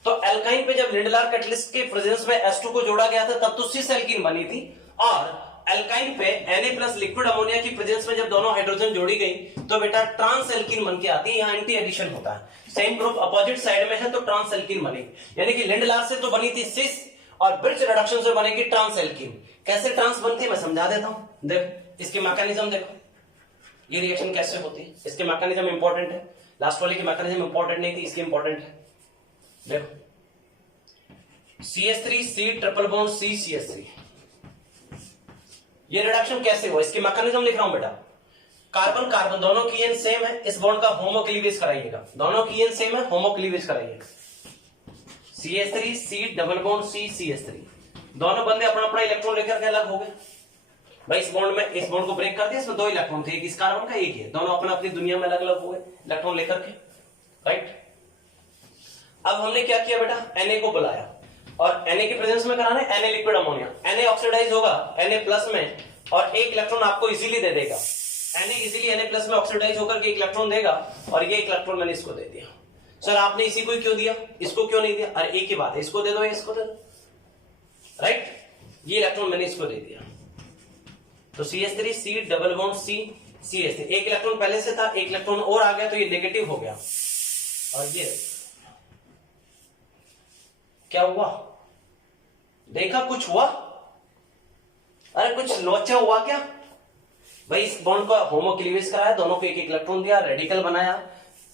तो एल्काइन पे जब लिंडलार कैटलिस्ट के प्रेजेंस में H2 को जोड़ा गया था तब तो सिस एल्कीन बनी थी, और एल्काइन पे Na प्लस लिक्विड अमोनिया की प्रेजेंस में जब दोनों हाइड्रोजन जोड़ी गई तो बेटा ट्रांस एल्कीन बन के आती है। यहां एंटी एडिशन होता है, सेम ग्रुप अपोजिट साइड में है तो ट्रांस एल्कीन बनेगी। यानी कि लिंडलार से तो बनी थी सिस और ब्रिज रिडक्शन से बनेगी ट्रांस एल्कीन। कैसे ट्रांस बनती है मैं समझा देता हूं। देखो इसकी मैकेनिज्म, देखो ये रिएक्शन कैसे होती है, इसके मैकेनिज्म इंपॉर्टेंट है। लास्ट वाले की मैकेनिज्म इंपॉर्टेंट नहीं थी, इसकी इंपॉर्टेंट है। देखो CH3 C triple bond C CH3, ये रिडक्शन कैसे हुआ, इसकी मैकेनिज्म लिख रहा हूं बेटा। कार्बन कार्बन दोनों की एन सेम है, इस बॉन्ड का होमोक्लीवेज कराइएगा, दोनों की एन सेम है, होमोक्लीवेज कराइएगा। CH3 C double bond C CH3, दोनों बंदे अपना अपना इलेक्ट्रॉन लेकर के अलग हो गए भाई। इस बॉन्ड में, इस बॉन्ड को ब्रेक कर दिया, इसमें दो इलेक्ट्रॉन थे, एक इस कार्बन का एक है, दोनों अपना अपनी दुनिया में अलग अलग हो गए इलेक्ट्रॉन लेकर के, राइट। अब हमने क्या किया बेटा, Na को बुलाया और Na की प्रेजेंस में कराना है Na liquid ammonia. Na oxidise होगा Na प्लस में और एक इलेक्ट्रॉन आपको इजीली दे देगा। Na इजीली Na प्लस में ऑक्सीडाइज होकर के एक इलेक्ट्रॉन देगा और ये इलेक्ट्रॉन मैंने इसको दे दिया। सर आपने इसी को क्यों दिया, इसको क्यों नहीं दिया? अरे एक ही बात है, इसको दे दो, इसको दे दो, राइट। ये इलेक्ट्रॉन मैंने इसको दे दिया, तो CH3 C double bond C CH3, एक इलेक्ट्रॉन पहले से था, एक इलेक्ट्रॉन और आ गया तो ये नेगेटिव हो गया। और ये क्या हुआ, देखा कुछ हुआ? अरे कुछ लोचा हुआ क्या भाई? इस बॉन्ड को होमोक्लीवेज कराया, दोनों को एक एक इलेक्ट्रॉन दिया, रेडिकल बनाया।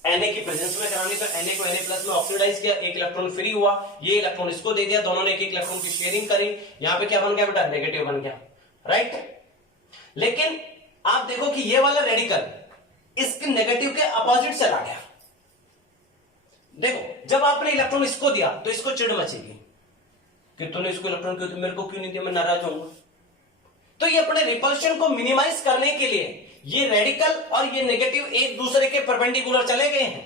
Na की प्रेजेंस में करानी तो Na को Na प्लस में ऑक्सीडाइज किया, एक इलेक्ट्रॉन फ्री हुआ, ये इलेक्ट्रॉन इसको दे दिया, दोनों ने एक एक इलेक्ट्रॉन की शेयरिंग करी। यहां पे क्या बन गया बेटा, नेगेटिव बन गया, राइट। लेकिन आप देखो कि ये वाला रेडिकल इसके नेगेटिव के अपोजिट चला गया। देखो जब आपने इलेक्ट्रॉन इसको दिया तो इसको चिढ़ मचेगी कि तूने इसको इलेक्ट्रॉन क्यों, मेरे को क्यों नहीं दिया, मैं नाराज होऊंगा। तो ये अपने रिपल्शन को मिनिमाइज करने के लिए ये रेडिकल और ये नेगेटिव एक दूसरे के परपेंडिकुलर चले गए हैं।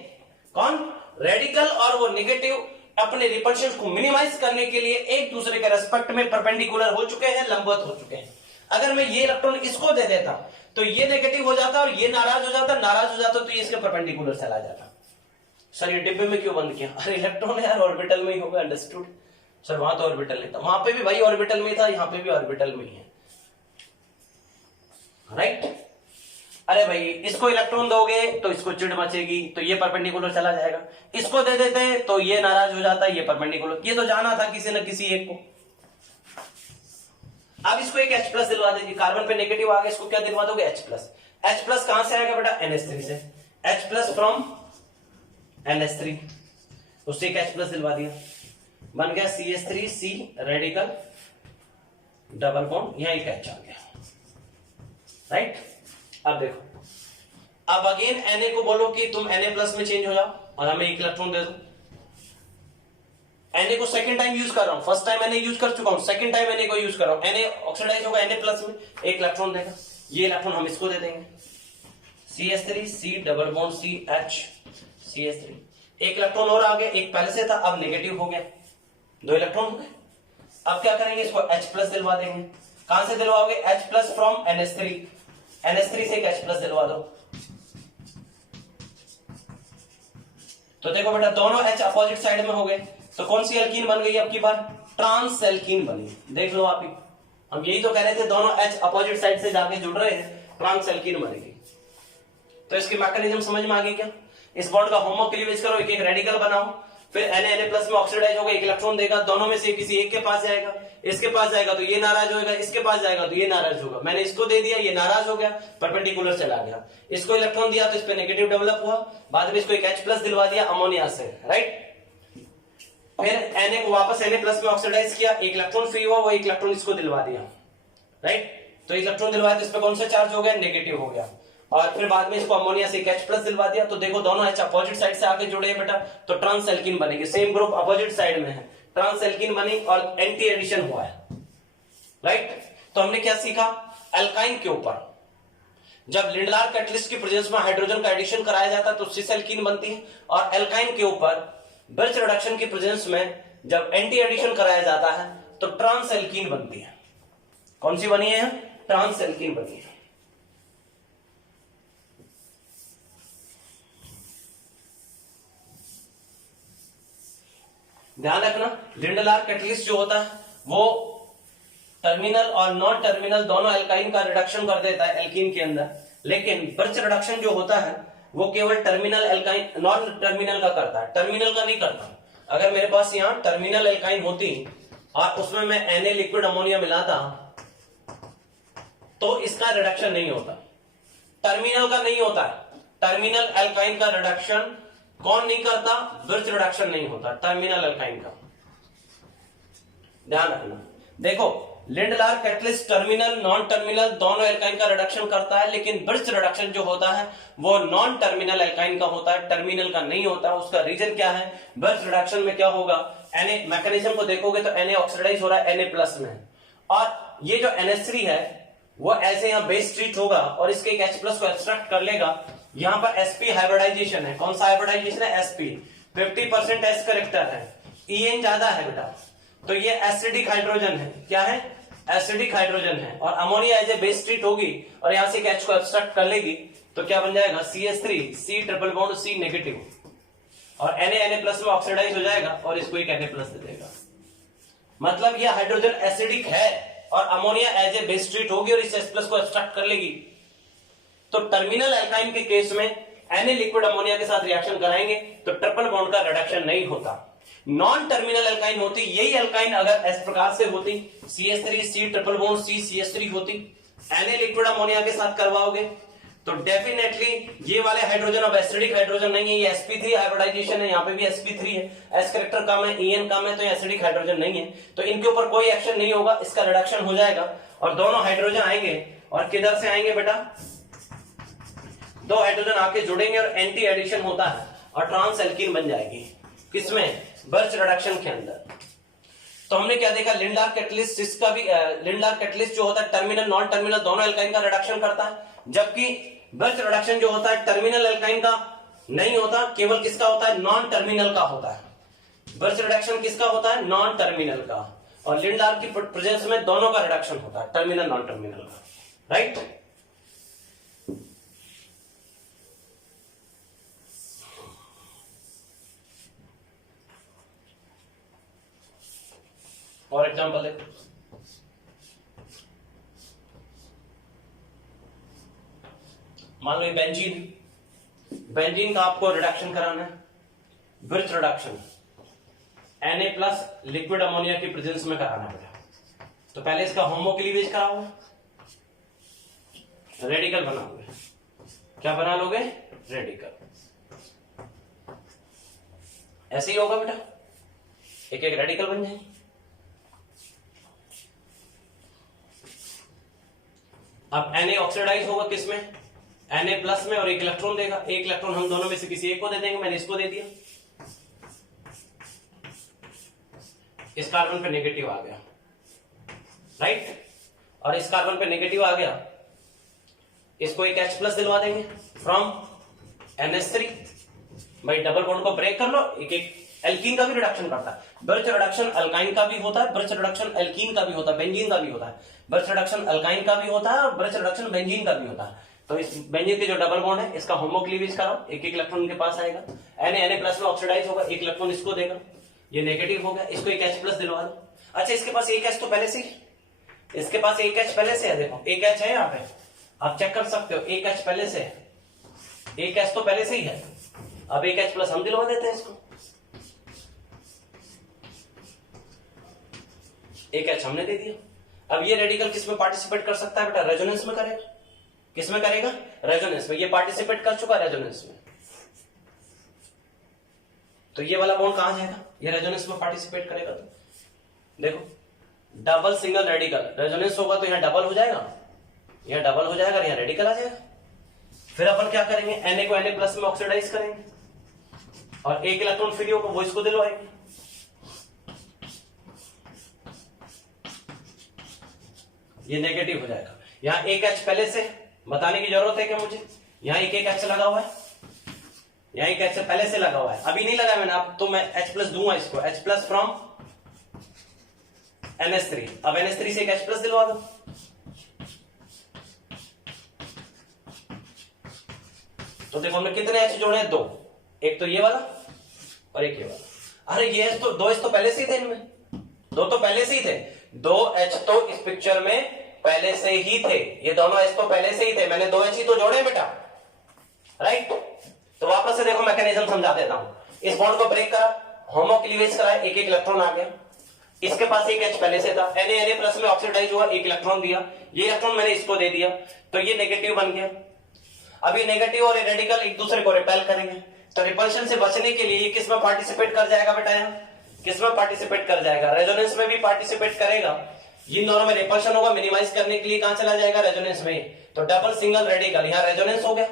कौन? रेडिकल और वो नेगेटिव अपने रिपल्शन को मिनिमाइज करने के लिए एक दूसरे के रेस्पेक्ट में परपेंडिकुलर हो चुके हैं, लंबवत हो चुके हैं। अगर मैं ये इलेक्ट्रॉन इसको दे देता तो ये नेगेटिव हो जाता और ये नाराज हो जाता, नाराज हो जाता तो ये इसके परपेंडिकुलर चला जाता। सर ये डिब्बे में क्यों बंद किया? अरे इलेक्ट्रॉन यार ऑर्बिटल में ही होगा, अंडरस्टूड। सर वहां तो ऑर्बिटल नहीं था, वहां पे भी भाई ऑर्बिटल में था, यहां पे भी ऑर्बिटल में ही है, राइट। अरे भाई इसको इलेक्ट्रॉन दोगे तो इसको चिढ़ मचेगी, तो ये परपेंडिकुलर चला जाएगा। इसको दे देते तो ये नाराज हो जाता, ये परपेंडिकुलर। ये तो जाना था किसी न किसी एक को। अब इसको एक H प्लस दिलवा दीजिए, कार्बन पे नेगेटिव आ गया, इसको क्या दिलवा दोगे? H plus. H प्लस कहां से आएगा बेटा? NH3 से। H प्लस फ्रॉम NH3, उससे एक H प्लस दिलवा दिया, बन गया CH3 C radical double bond, यहां एक H आ गया, राइट। अब देखो, अब अगेन Na को बोलो कि तुम Na प्लस में चेंज हो जाओ और हमें एक इलेक्ट्रॉन दे दो। Na को सेकंड टाइम यूज कर रहा हूं, फर्स्ट टाइम Na यूज कर चुका हूं, सेकंड टाइम Na को यूज कर रहा हूं। Na ऑक्सीडाइज होगा Na प्लस में, एक इलेक्ट्रॉन देगा, ये इलेक्ट्रॉन हम इसको दे देंगे। CH3 C double bond C H CH3, एक इलेक्ट्रॉन और आ गया, एक पहले से था, अब नेगेटिव हो गया, दो इलेक्ट्रॉन हो गए। अब क्या करेंगे, इसको H प्लस दिलवा देंगे। कहां से दिलवाओगे? H plus from NH3, NH3 से एक H प्लस दिलवा दो। तो देखो बेटा दोनों H अपोजिट साइड में हो गए, तो कौन सी एल्कीन बन गई? अब की बार ट्रांस एल्कीन बनी। देख लो आप ही, हम यही तो कह रहे थे, दोनों H अपोजिट साइड से जाके जुड़ रहे हैं, ट्रांस एल्कीन बनेगी। तो इसकी मैकेनिज्म समझ में आ गई क्या? इस बॉन्ड का होमोक्लीवेज करो, एक एक रेडिकल बनाओ, फिर Na प्लस में ऑक्सीडाइज होगा, एक इलेक्ट्रॉन देगा, दोनों में से किसी एक के पास जाएगा, इसके पास जाएगा तो ये नाराज होगा, इसके पास जाएगा तो ये नाराज होगा। मैंने इसको दे दिया, ये नाराज हो गया, परपेंडिकुलर चला गया। इसको इलेक्ट्रॉन दिया तो इस पे नेगेटिव डेवलप हुआ, बाद में इसको एक H प्लस दिलवा दिया अमोनिया से, राइट। फिर Na को वापस Na प्लस में ऑक्सीडाइज किया, एक इलेक्ट्रॉन फ्री हुआ, वो एक इलेक्ट्रॉन इसको दिलवा दिया, राइट। तो इलेक्ट्रॉन दिलवाया तो इस पे कौन सा चार्ज हो गया? नेगेटिव हो गया। और फिर बाद में इसको अमोनिया से एक H प्लस दिलवा दिया, तो देखो दोनों H अपोजिट साइड से आके जुड़े हैं बेटा, तो ट्रांस एल्कीन बनेगी। सेम ग्रुप अपोजिट साइड में है, ट्रांस एल्कीन बनी और एंटी एडिशन हुआ है, राइट। तो हमने क्या सीखा? एल्काइन के ऊपर जब लिंडलार कैटलिस्ट की प्रेजेंस में हाइड्रोजन का एडिशन कराया जाता है तो सिस एल्कीन बनती है, और एल्काइन के ऊपर बर्च रिडक्शन की प्रेजेंस में जब एंटी एडिशन कराया जाता है तो ट्रांस एल्कीन बनती है। कौन सी बनी है? ट्रांस एल्कीन बनी है। ध्यान रखना, लिंडलार कैटलिस्ट जो होता है वो टर्मिनल और नॉन टर्मिनल दोनों एल्काइन का रिडक्शन कर देता है एल्कीन के अंदर, लेकिन बर्च रिडक्शन जो होता है वो केवल टर्मिनल एल्काइन, नॉन टर्मिनल का करता है, टर्मिनल का नहीं करता। अगर मेरे पास यहां टर्मिनल एल्काइन होती और उसमें मैं Na लिक्विड अमोनिया मिलाता तो इसका रिडक्शन नहीं होता, टर्मिनल का नहीं होता है। टर्मिनल एल्काइन का रिडक्शन कौन नहीं करता? बर्च रिडक्शन नहीं होता टर्मिनल एल्काइन का। ध्यान रखना, देखो Lindlar catalyst terminal non terminal दोनों एल्काइन का रिडक्शन करता है, लेकिन बर्च रिडक्शन जो होता है वो नॉन टर्मिनल एल्काइन का होता है, टर्मिनल का नहीं होता। उसका रीजन क्या है? बर्च रिडक्शन में क्या होगा? Na मैकेनिज्म को देखोगे तो Na ऑक्सीडाइज हो रहा है Na प्लस में, और ये जो NH3 है वो ऐसे यहां बेस ट्रीट होगा और इसके एक H प्लस को एक्सट्रैक्ट कर लेगा। यहां पर sp हाइब्रिडाइजेशन है। कौन सा हाइब्रिडाइजेशन है? sp। 50% S करेक्टर है, En ज्यादा है बेटा, तो ये एसिडिक हाइड्रोजन है। क्या है? एसिडिक हाइड्रोजन है, और ammonia as a base treat होगी और यहां से एक H को एक्सट्रैक्ट कर लेगी तो क्या बन जाएगा? CH3 C triple bond C negative, और Na प्लस में ऑक्सीडाइज हो जाएगा और इसको एक Na प्लस दे देगा। मतलब ये हाइड्रोजन एसिडिक है और ammonia as a base treat होगी और इस H प्लस को एक्सट्रैक्ट कर लेगी। तो टर्मिनल एल्काइन के केस में Na लिक्विड अमोनिया के साथ रिएक्शन कराएंगे तो ट्रिपल बॉन्ड का रिडक्शन नहीं होता। नॉन टर्मिनल एल्काइन होती, यही एल्काइन अगर इस प्रकार से होती, CH3 C triple bond C CH3 होती, Na लिक्विड अमोनिया के साथ करवाओगे तो डेफिनेटली ये वाले हाइड्रोजन अब एसिडिक हाइड्रोजन नहीं है, ये sp3 हाइब्रिडाइजेशन है, यहाँ पे भी sp3 है, S कैरेक्टर कम है, En कम है, तो ये एसिडिक हाइड्रोजन नहीं है, तो इनके ऊपर कोई एक्शन नहीं होगा, इसका रिडक्शन हो जाएगा और दोनों हाइड्रोजन आएंगे। और किधर से आएंगे बेटा? दो हाइड्रोजन आके जुड़ेंगे और एंटी एडिशन होता है और ट्रांस एल्कीन बन जाएगी। किसमें? बर्च रिडक्शन के अंदर। तो हमने क्या देखा? लिंडलार कैटलिस्ट, इसका भी लिंडलार कैटलिस्ट जो होता है टर्मिनल नॉन टर्मिनल दोनों एल्काइन का रिडक्शन करता है, जबकि बर्च रिडक्शन जो होता है टर्मिनल एल्काइन का नहीं होता, केवल किसका होता है? नॉन टर्मिनल का होता है। बर्च रिडक्शन किसका होता है? नॉन टर्मिनल का, और लिंडलार की प्रेजेंस में दोनों का रिडक्शन होता है, टर्मिनल नॉन टर्मिनल का। राइट? और एग्जांपल देखो, मान लो ये बेंजीन का आपको रिडक्शन कराना है, birch reduction Na plus liquid ammonia की प्रेजेंस में कराना पड़ेगा। तो पहले इसका होमो क्लीवेज कराओगे, रेडिकल बनाओगे। क्या बना लोगे? रेडिकल। ऐसे ही होगा बेटा, एक एक रेडिकल बन जाएंगे। अब Na ऑक्सीडाइज होगा किसमें? Na प्लस में, और एक इलेक्ट्रॉन देगा। एक इलेक्ट्रॉन हम दोनों में से किसी एक को दे देंगे, मैंने इसको दे दिया, इस कार्बन पे नेगेटिव आ गया, राइट? और इस कार्बन पे नेगेटिव आ गया, इसको एक H प्लस दिलवा देंगे फ्रॉम NH3। भाई डबल बॉन्ड को ब्रेक कर लो, एक एक एल्कीन का भी रिडक्शन करता है। बर्च रिडक्शन अल्काइन का भी होता है, बर्च रिडक्शन एल्कीन का भी होता है, बेंजीन का भी होता है। बर्च रिडक्शन अल्काइन का भी होता है और बर्च रिडक्शन बेंजीन का भी होता है। तो इस बेंजीन के जो डबल बॉन्ड है इसका होमो क्लीवेज कराओ, एक एक इलेक्ट्रॉन इनके पास आएगा। Na प्लस में ऑक्सीडाइज होगा, एक इलेक्ट्रॉन इसको देगा, ये नेगेटिव हो गया, इसको एक H प्लस दिलवा दो। अच्छा, इसके पास एक H तो पहले से ही, इसके पास एक H पहले से है, देखो एक H है यहाँ पे, आप चेक कर सकते हो, एक H पहले से है, एक H तो पहले से ही है। अब एक H प्लस हम दिलवा देते हैं इसको, एक H हमने दे दिया। अब ये रेडिकल किस में पार्टिसिपेट कर सकता है बेटा? रेजोनेंस में करेगा। किस में करेगा? रेजोनेंस में। ये पार्टिसिपेट कर चुका रेजोनेंस में, तो ये वाला बॉन्ड कहां जाएगा? ये रेजोनेंस में पार्टिसिपेट करेगा। तो देखो डबल सिंगल रेडिकल, रेजोनेंस होगा तो यहां डबल हो जाएगा, यहां डबल हो जाएगा, यहां रेडिकल आ जाएगा। फिर अपन क्या करेंगे? Na को Na प्लस में ऑक्सीडाइज करेंगे और एक इलेक्ट्रॉन फ्री होगा, वो इसको दिलवाएंगे। ये नेगेटिव हो जाएगा। यहां एक H पहले से, बताने की जरूरत है क्या मुझे? यहाँ एक H लगा हुआ है, यहाँ एक H पहले से लगा हुआ है, अभी नहीं लगा मैंने, अब तो मैं H प्लस दूंगा इसको, H प्लस फ्रॉम NH3। अब NH3 से एक H प्लस दिलवा दो। तो देखो हमने कितने H जोड़े हैं? 2, एक तो ये वाला और एक ये वाला। अरे ये तो 2 H तो पहले से ही थे, इनमें 2 तो पहले से ही थे, 2 H तो इस पिक्चर में पहले से ही थे, ये दोनों H तो पहले से ही थे, मैंने 2 H ही तो जोड़े बेटा, राइट। तो वापस से देखो मैकेनिज्म समझा देता हूं। इस बॉन्ड को ब्रेक करा, होमो क्लीवेज करा, एक इलेक्ट्रॉन आ गया, इसके पास एक H पहले से था, Na प्लस में ऑक्सीडाइज हुआ, एक इलेक्ट्रॉन दिया, ये इलेक्ट्रॉन मैंने इसको दे दिया, तो ये नेगेटिव बन गया। अब ये नेगेटिव और रेडिकल एक दूसरे को रिपेल करेंगे, तो रिपल्शन से बचने के लिए ये किस में पार्टिसिपेट कर जाएगा बेटा? यहाँ किस में पार्टिसिपेट कर जाएगा? रेजोनेंस में भी पार्टिसिपेट करेगा। इन दोनों में रिपल्शन होगा, मिनिमाइज करने के लिए कहां चला जाएगा? रेजोनेंस में। तो डबल सिंगल रेडिकल, यहाँ रेजोनेंस हो गया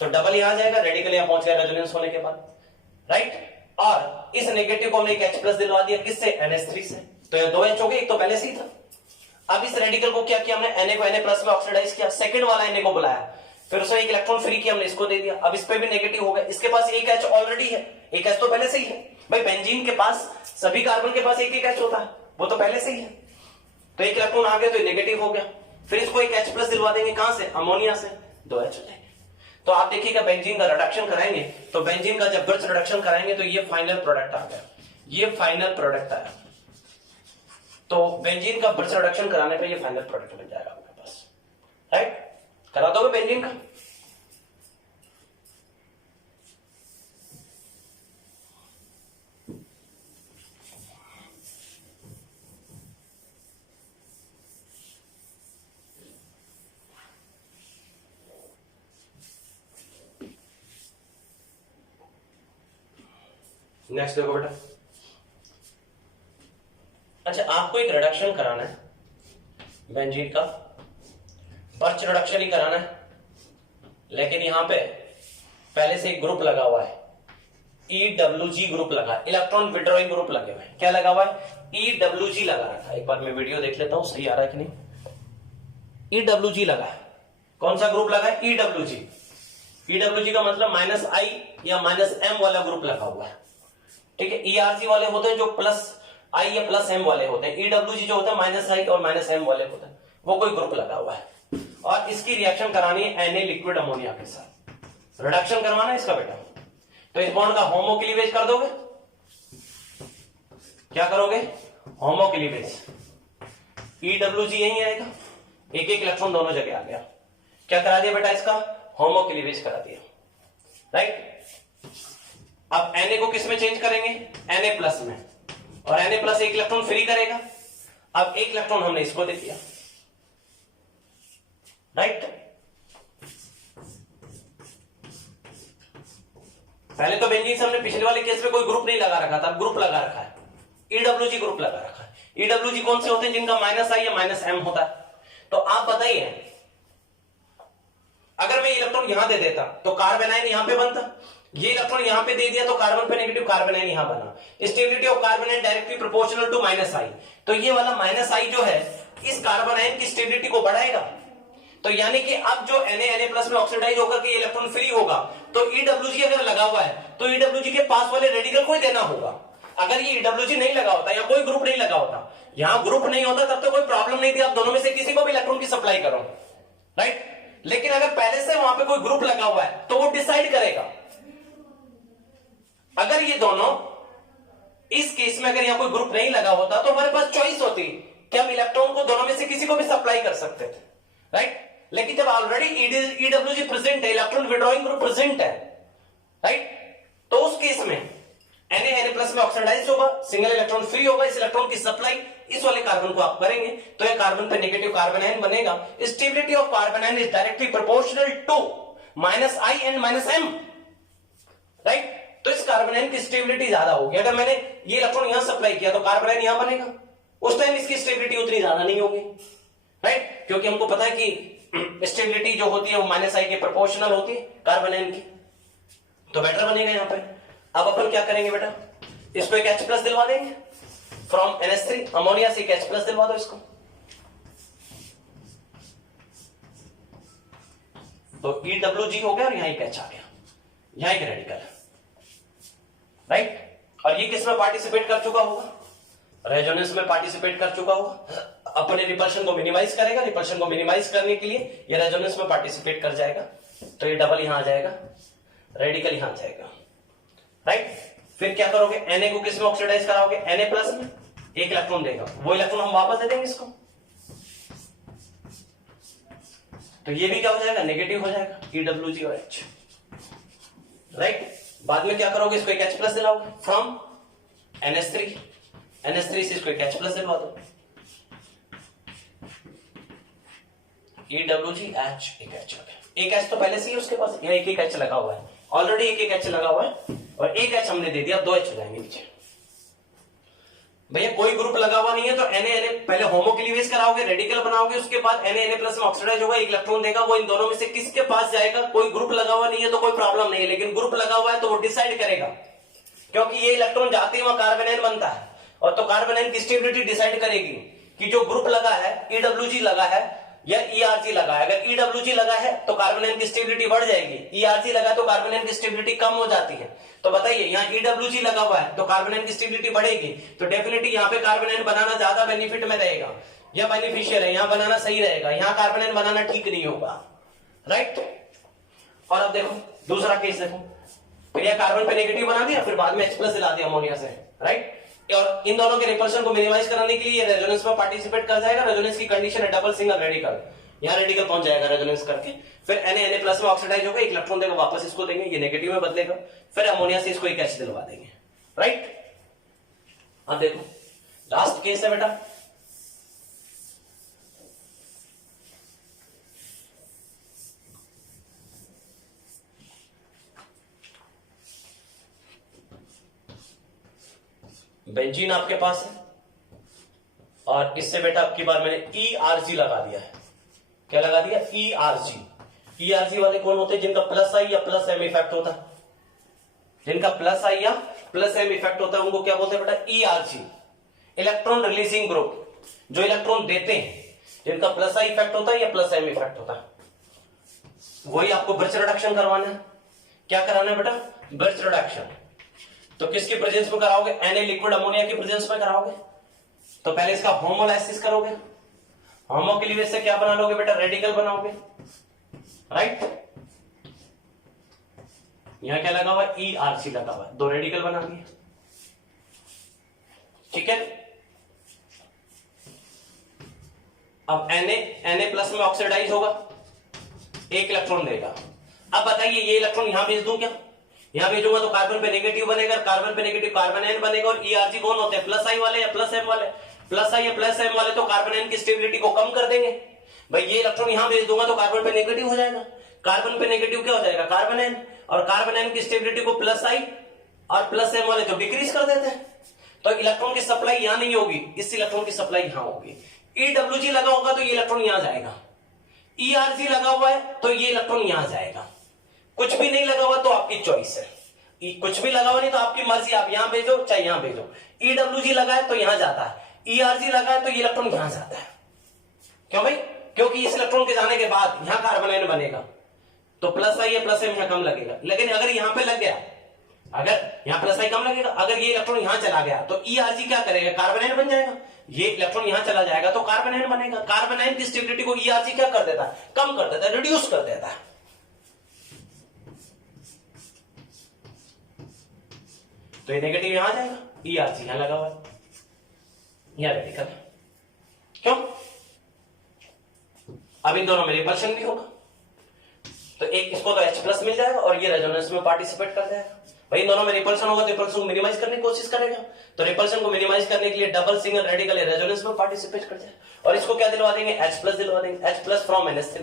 तो डबल यहां आ जाएगा, रेडिकल यहां पहुंच गया रेजोनेंस होने के बाद, राइट। और इस नेगेटिव को हमने एक H प्लस दिलवा दिया, किससे? NH3 से। तो ये 2 H हो गए, एक तो पहले से ही था। अब इस रेडिकल को क्या किया हमने? Na को Na प्लस में ऑक्सीडाइज किया, सेकंड वाला Na को बुलाया, फिर उसमें एक इलेक्ट्रॉन फ्री किया, हमने इसको दे दिया। अब इस पे भी नेगेटिव हो गया, इसके पास एक H ऑलरेडी है, एक H तो पहले से ही है भाई। बेंजीन के पास सभी कार्बन के पास एक एक H होता है, वो तो पहले से ही है, तो एक इलेक्ट्रॉन आ गया तो नेगेटिव हो गया, फिर इसको एक H प्लस दिलवा देंगे, कहां से? अमोनिया से, 2 H हो जाएंगे। तो आप देखिएगा बेंजीन का रिडक्शन कराएंगे, तो बेंजीन का जब ब्रिज रिडक्शन कराएंगे तो ये फाइनल प्रोडक्ट आ गया, ये फाइनल प्रोडक्ट आया। तो बेंजीन का ब्रिज रिडक्शन कराने पे ये फाइनल प्रोडक्ट बन जाएगा आपके पास, राइट। करा दोगे बेंजीन का? नेक्स्ट देखो बेटा, अच्छा आपको एक रिडक्शन कराना है बेंजीन का, बर्च रिडक्शन ही कराना है, लेकिन यहां पे पहले से एक ग्रुप लगा हुआ है, EWG ग्रुप लगा है, इलेक्ट्रॉन विड्रॉइंग ग्रुप लगे हुए हैं। क्या लगा हुआ है? EWG लगा रखा है। एक बार मैं वीडियो देख लेता हूं सही आ रहा है कि नहीं। EWG लगा है, कौन सा ग्रुप लगा है? EWG। EWG का मतलब -I या -M वाला ग्रुप लगा हुआ है, ठीक है। ERG वाले होते हैं जो +I या +M वाले होते हैं, EWG जो होता है -I और -M वाले होते हैं, वो कोई ग्रुप लगा हुआ है। और इसकी रिएक्शन करानी है Na लिक्विड अमोनिया के साथ, रिडक्शन करवाना है इसका बेटा। तो इस बॉन्ड का होमो क्लीवेज कर दोगे, क्या करोगे? होमो क्लीवेज, EWG यही आएगा, एक एक इलेक्ट्रॉन दोनों जगह आ गया। क्या करा दिया बेटा? इसका होमो क्लीवेज करा दिया, राइट। अब Na को किस में चेंज करेंगे? Na प्लस में, और Na प्लस एक इलेक्ट्रॉन फ्री करेगा। अब एक इलेक्ट्रॉन हमने इसको दे दिया, राइट। पहले तो बेंजीन से हमने पिछले वाले केस में कोई ग्रुप नहीं लगा रखा था, अब ग्रुप लगा रखा है, EWG ग्रुप लगा रखा है। EWG कौन से होते हैं? जिनका -I या -M होता है। तो आप बताइए, अगर मैं इलेक्ट्रॉन यहां दे देता तो कार्बन आयन यहां पे बनता, ये इलेक्ट्रॉन यहां पे दे दिया तो कार्बन पे नेगेटिव, कार्बन आयन यहां बना। Stability of carbon ion directly proportional to -I। तो ये वाला -I जो है इस कार्बन आयन की स्टेबिलिटी को बढ़ाएगा। तो यानी कि अब जो Na प्लस में ऑक्सीडाइज होकर के इलेक्ट्रॉन फ्री होगा, तो EWG अगर लगा हुआ है तो EWG के पास वाले रेडिकल को ही देना होगा। अगर ये EWG नहीं लगा होता या कोई ग्रुप नहीं लगा होता, यहां ग्रुप नहीं होता, तब तो कोई प्रॉब्लम नहीं थी, आप दोनों में से किसी को भी इलेक्ट्रॉन की सप्लाई करो, राइट। लेकिन अगर पहले से वहां पे कोई ग्रुप लगा हुआ है तो वो डिसाइड करेगा। अगर ये दोनों, इस केस में अगर यहां कोई ग्रुप नहीं लगा होता तो हमारे पास चॉइस होती कि हम इलेक्ट्रॉन को दोनों में से किसी को भी सप्लाई कर सकते थे, राइट। लेकिन जब ऑलरेडी EWG प्रेजेंट है, इलेक्ट्रॉन विड्रॉइंग ग्रुप प्रेजेंट है, राइट, तो उस केस में Na प्लस में ऑक्सीडाइज होगा, सिंगल इलेक्ट्रॉन फ्री होगा, इस इलेक्ट्रॉन की सप्लाई इस वाले कार्बन को आप करेंगे तो यह कार्बन पे नेगेटिव कार्बन आयन बनेगा। Stability of carbon ion is directly proportional to -I and -M, right. तो इस कार्बन आयन की स्टेबिलिटी ज्यादा होगी। अगर मैंने ये इलेक्ट्रॉन यहां सप्लाई किया तो कार्बन आयन यहां बनेगा, उस टाइम इसकी स्टेबिलिटी उतनी ज्यादा नहीं होगी, राइट, क्योंकि हमको पता है कि स्टेबिलिटी जो होती है वो -I के प्रोपोर्शनल होती है कार्बन आयन की, तो बेटर बनेगा यहां पे। अब अपन क्या करेंगे बेटा? इसको एक H प्लस दिलवा देंगे फ्रॉम NH3, अमोनिया से एक H प्लस दिलवा दो इसको। तो EWG हो गया और यहां एक H आ गया, यहां एक रेडिकल, राइट। और ये किस में पार्टिसिपेट कर चुका होगा, रेजोनेंस में पार्टिसिपेट कर चुका होगा, अपने रिपल्शन को मिनिमाइज करेगा, रिपल्शन को मिनिमाइज करने के लिए ये रेजोनेंस में पार्टिसिपेट कर जाएगा, तो ये डबल यहां आ जाएगा, रेडिकल यहां आ जाएगा, राइट। फिर क्या करोगे, Na को किस में ऑक्सीडाइज कराओगे, Na प्लस में, एक इलेक्ट्रॉन देगा, वो इलेक्ट्रॉन हम वापस दे देंगे इसको, तो ये भी क्या हो जाएगा, नेगेटिव हो जाएगा, EWG और H, राइट। बाद में क्या करोगे, इसको एक H प्लस दिलाओगे फ्रॉम NH3 से इसको एक H प्लस दिलवा दो, EWG H, एक H आ गया, एक H तो पहले से ही उसके पास, यहाँ एक H लगा हुआ है ऑलरेडी, एक H लगा हुआ है और एक H हमने दे दिया, 2 H हो जाएंगे नीचे। भैया कोई ग्रुप लगा हुआ नहीं है तो Na पहले होमो के लिए वेस्ट कराओगे, रेडिकल बनाओगे, उसके बाद Na प्लस में ऑक्सीडाइज होगा, एक इलेक्ट्रॉन देगा, वो इन दोनों में से किसके पास जाएगा, कोई ग्रुप लगा हुआ नहीं है तो कोई प्रॉब्लम नहीं है, लेकिन ग्रुप लगा हुआ है तो वो डिसाइड करेगा, क्योंकि ये इलेक्ट्रॉन जाते ही वहां कार्बन एन बनता है, और तो कार्बन एन की स्टेबिलिटी डिसाइड करेगी कि जो ग्रुप लगा है, EWG लगा है या ERG लगा है। अगर EWG लगा है तो कार्बन एन की स्टेबिलिटी बढ़ जाएगी, ERG लगा है तो कार्बन एन की स्टेबिलिटी कम हो जाती है। तो बताइए, यहाँ EWG लगा हुआ है तो कार्बन एन की स्टेबिलिटी बढ़ेगी, तो डेफिनेटली यहाँ पे कार्बन एन बनाना ज्यादा बेनिफिट में रहेगा, या बेनिफिशियल है, यहाँ बनाना सही रहेगा, यहाँ कार्बन एन बनाना ठीक नहीं होगा, राइट। और अब देखो दूसरा केस देखो, फिर यह कार्बन पे नेगेटिव बना दिया, फिर बाद में H प्लस दिला दिया अमोनिया से, राइट। और इन दोनों के रिपल्शन को मिनिमाइज कराने के लिए रेजोनेंस में पार्टिसिपेट कर जाएगा, रेजोनेंस की कंडीशन है डबल सिंगल रेडिकल, यहां रेडिकल पहुंच जाएगा रेजोनेंस करके, फिर Na प्लस में ऑक्सीडाइज होगा, एक इलेक्ट्रॉन देगा, वापस इसको देंगे, ये नेगेटिव में बदलेगा, फिर अमोनिया से इसको एक H दिलवा देंगे, राइट। अब देखो लास्ट केस है बेटा, बेंजीन आपके पास है और इससे बेटा आपकी बार मैंने ERG लगा दिया है, क्या लगा दिया, ERG वाले कौन होते हैं, जिनका प्लस आई या प्लस एम इफेक्ट होता है, जिनका प्लस आई या प्लस एम इफेक्ट होता है उनको क्या बोलते हैं बेटा, ERG, इलेक्ट्रॉन रिलीजिंग ग्रुप, जो इलेक्ट्रॉन देते हैं, जिनका प्लस आई इफेक्ट होता है या प्लस एम इफेक्ट होता है, वही आपको ब्रिज रिडक्शन करवाना है। क्या कराना है बेटा, ब्रिज रिडक्शन। तो किसकी प्रेजेंस में कराओगे, Na लिक्विड अमोनिया की प्रेजेंस में कराओगे, तो पहले इसका होमोलाइसिस करोगे, होमो के लिए से क्या बना लोगे बेटा, रेडिकल बनाओगे, राइट। यहां क्या लगा हुआ है, ERG लगा हुआ है, 2 रेडिकल बना दिए, ठीक है। अब Na प्लस में ऑक्सीडाइज होगा, एक इलेक्ट्रॉन देगा। अब बताइए ये इलेक्ट्रॉन यहां भेज दूं क्या, यहां भेजूंगा तो कार्बन पे नेगेटिव बनेगा, कार्बन पे नेगेटिव कार्बन एन बनेगा, और ERG कौन होते हैं, प्लस आई वाले या प्लस एम वाले, प्लस आई या प्लस एम वाले तो कार्बन एन की स्टेबिलिटी को कम कर देंगे। भाई ये इलेक्ट्रॉन यहां भेज दूंगा तो कार्बन पे नेगेटिव हो जाएगा, कार्बन पे नेगेटिव क्या हो जाएगा, कार्बन एन, और कार्बन एन की स्टेबिलिटी को प्लस आई और प्लस एम वाले तो डिक्रीज कर देते हैं, तो इलेक्ट्रॉन की सप्लाई यहां नहीं होगी, इस इलेक्ट्रॉन की सप्लाई यहां होगी। EWG लगा होगा तो ये इलेक्ट्रॉन यहां जाएगा, ERG लगा हुआ है तो ये इलेक्ट्रॉन यहां जाएगा, कुछ भी नहीं लगा हुआ तो आपकी चॉइस है, कुछ भी लगा हुआ नहीं तो आपकी मर्जी, आप यहां भेजो चाहे यहां भेजो। EWG लगा है तो यहां जाता है, ERG लगा है तो ये इलेक्ट्रॉन यहां जाता है, क्यों भाई, क्योंकि इस इलेक्ट्रॉन के जाने के बाद यहां कार्बन आयन बनेगा, तो प्लस आई या प्लस एम यहां कम लगेगा। लेकिन अगर यहां पे लग गया, अगर यहां प्लस आई कम लगेगा, अगर ये इलेक्ट्रॉन यहां चला गया तो ERG क्या करेगा, कार्बन आयन बन जाएगा, ये इलेक्ट्रॉन यहां चला जाएगा तो कार्बन आयन बनेगा, कार्बन आयन की स्टेबिलिटी को ERG क्या कर देता है, कम कर देता है, रिड्यूस कर देता है। तो ये नेगेटिव यहां जाएगा, ERG यहां लगा हुआ है, यहां रेडिकल, क्यों, अब इन दोनों में रिपल्शन भी होगा, तो एक इसको तो H प्लस मिल जाएगा और ये रेजोनेंस में पार्टिसिपेट कर जाएगा। भाई इन दोनों में रिपल्शन होगा तो रिपल्शन को मिनिमाइज करने की कोशिश करेगा, तो रिपल्शन को मिनिमाइज करने के लिए डबल सिंगल रेडिकल रेजोनेंस में पार्टिसिपेट कर जाएगा, और इसको क्या दिलवा देंगे, H प्लस दिलवा देंगे, H प्लस फ्रॉम NH3,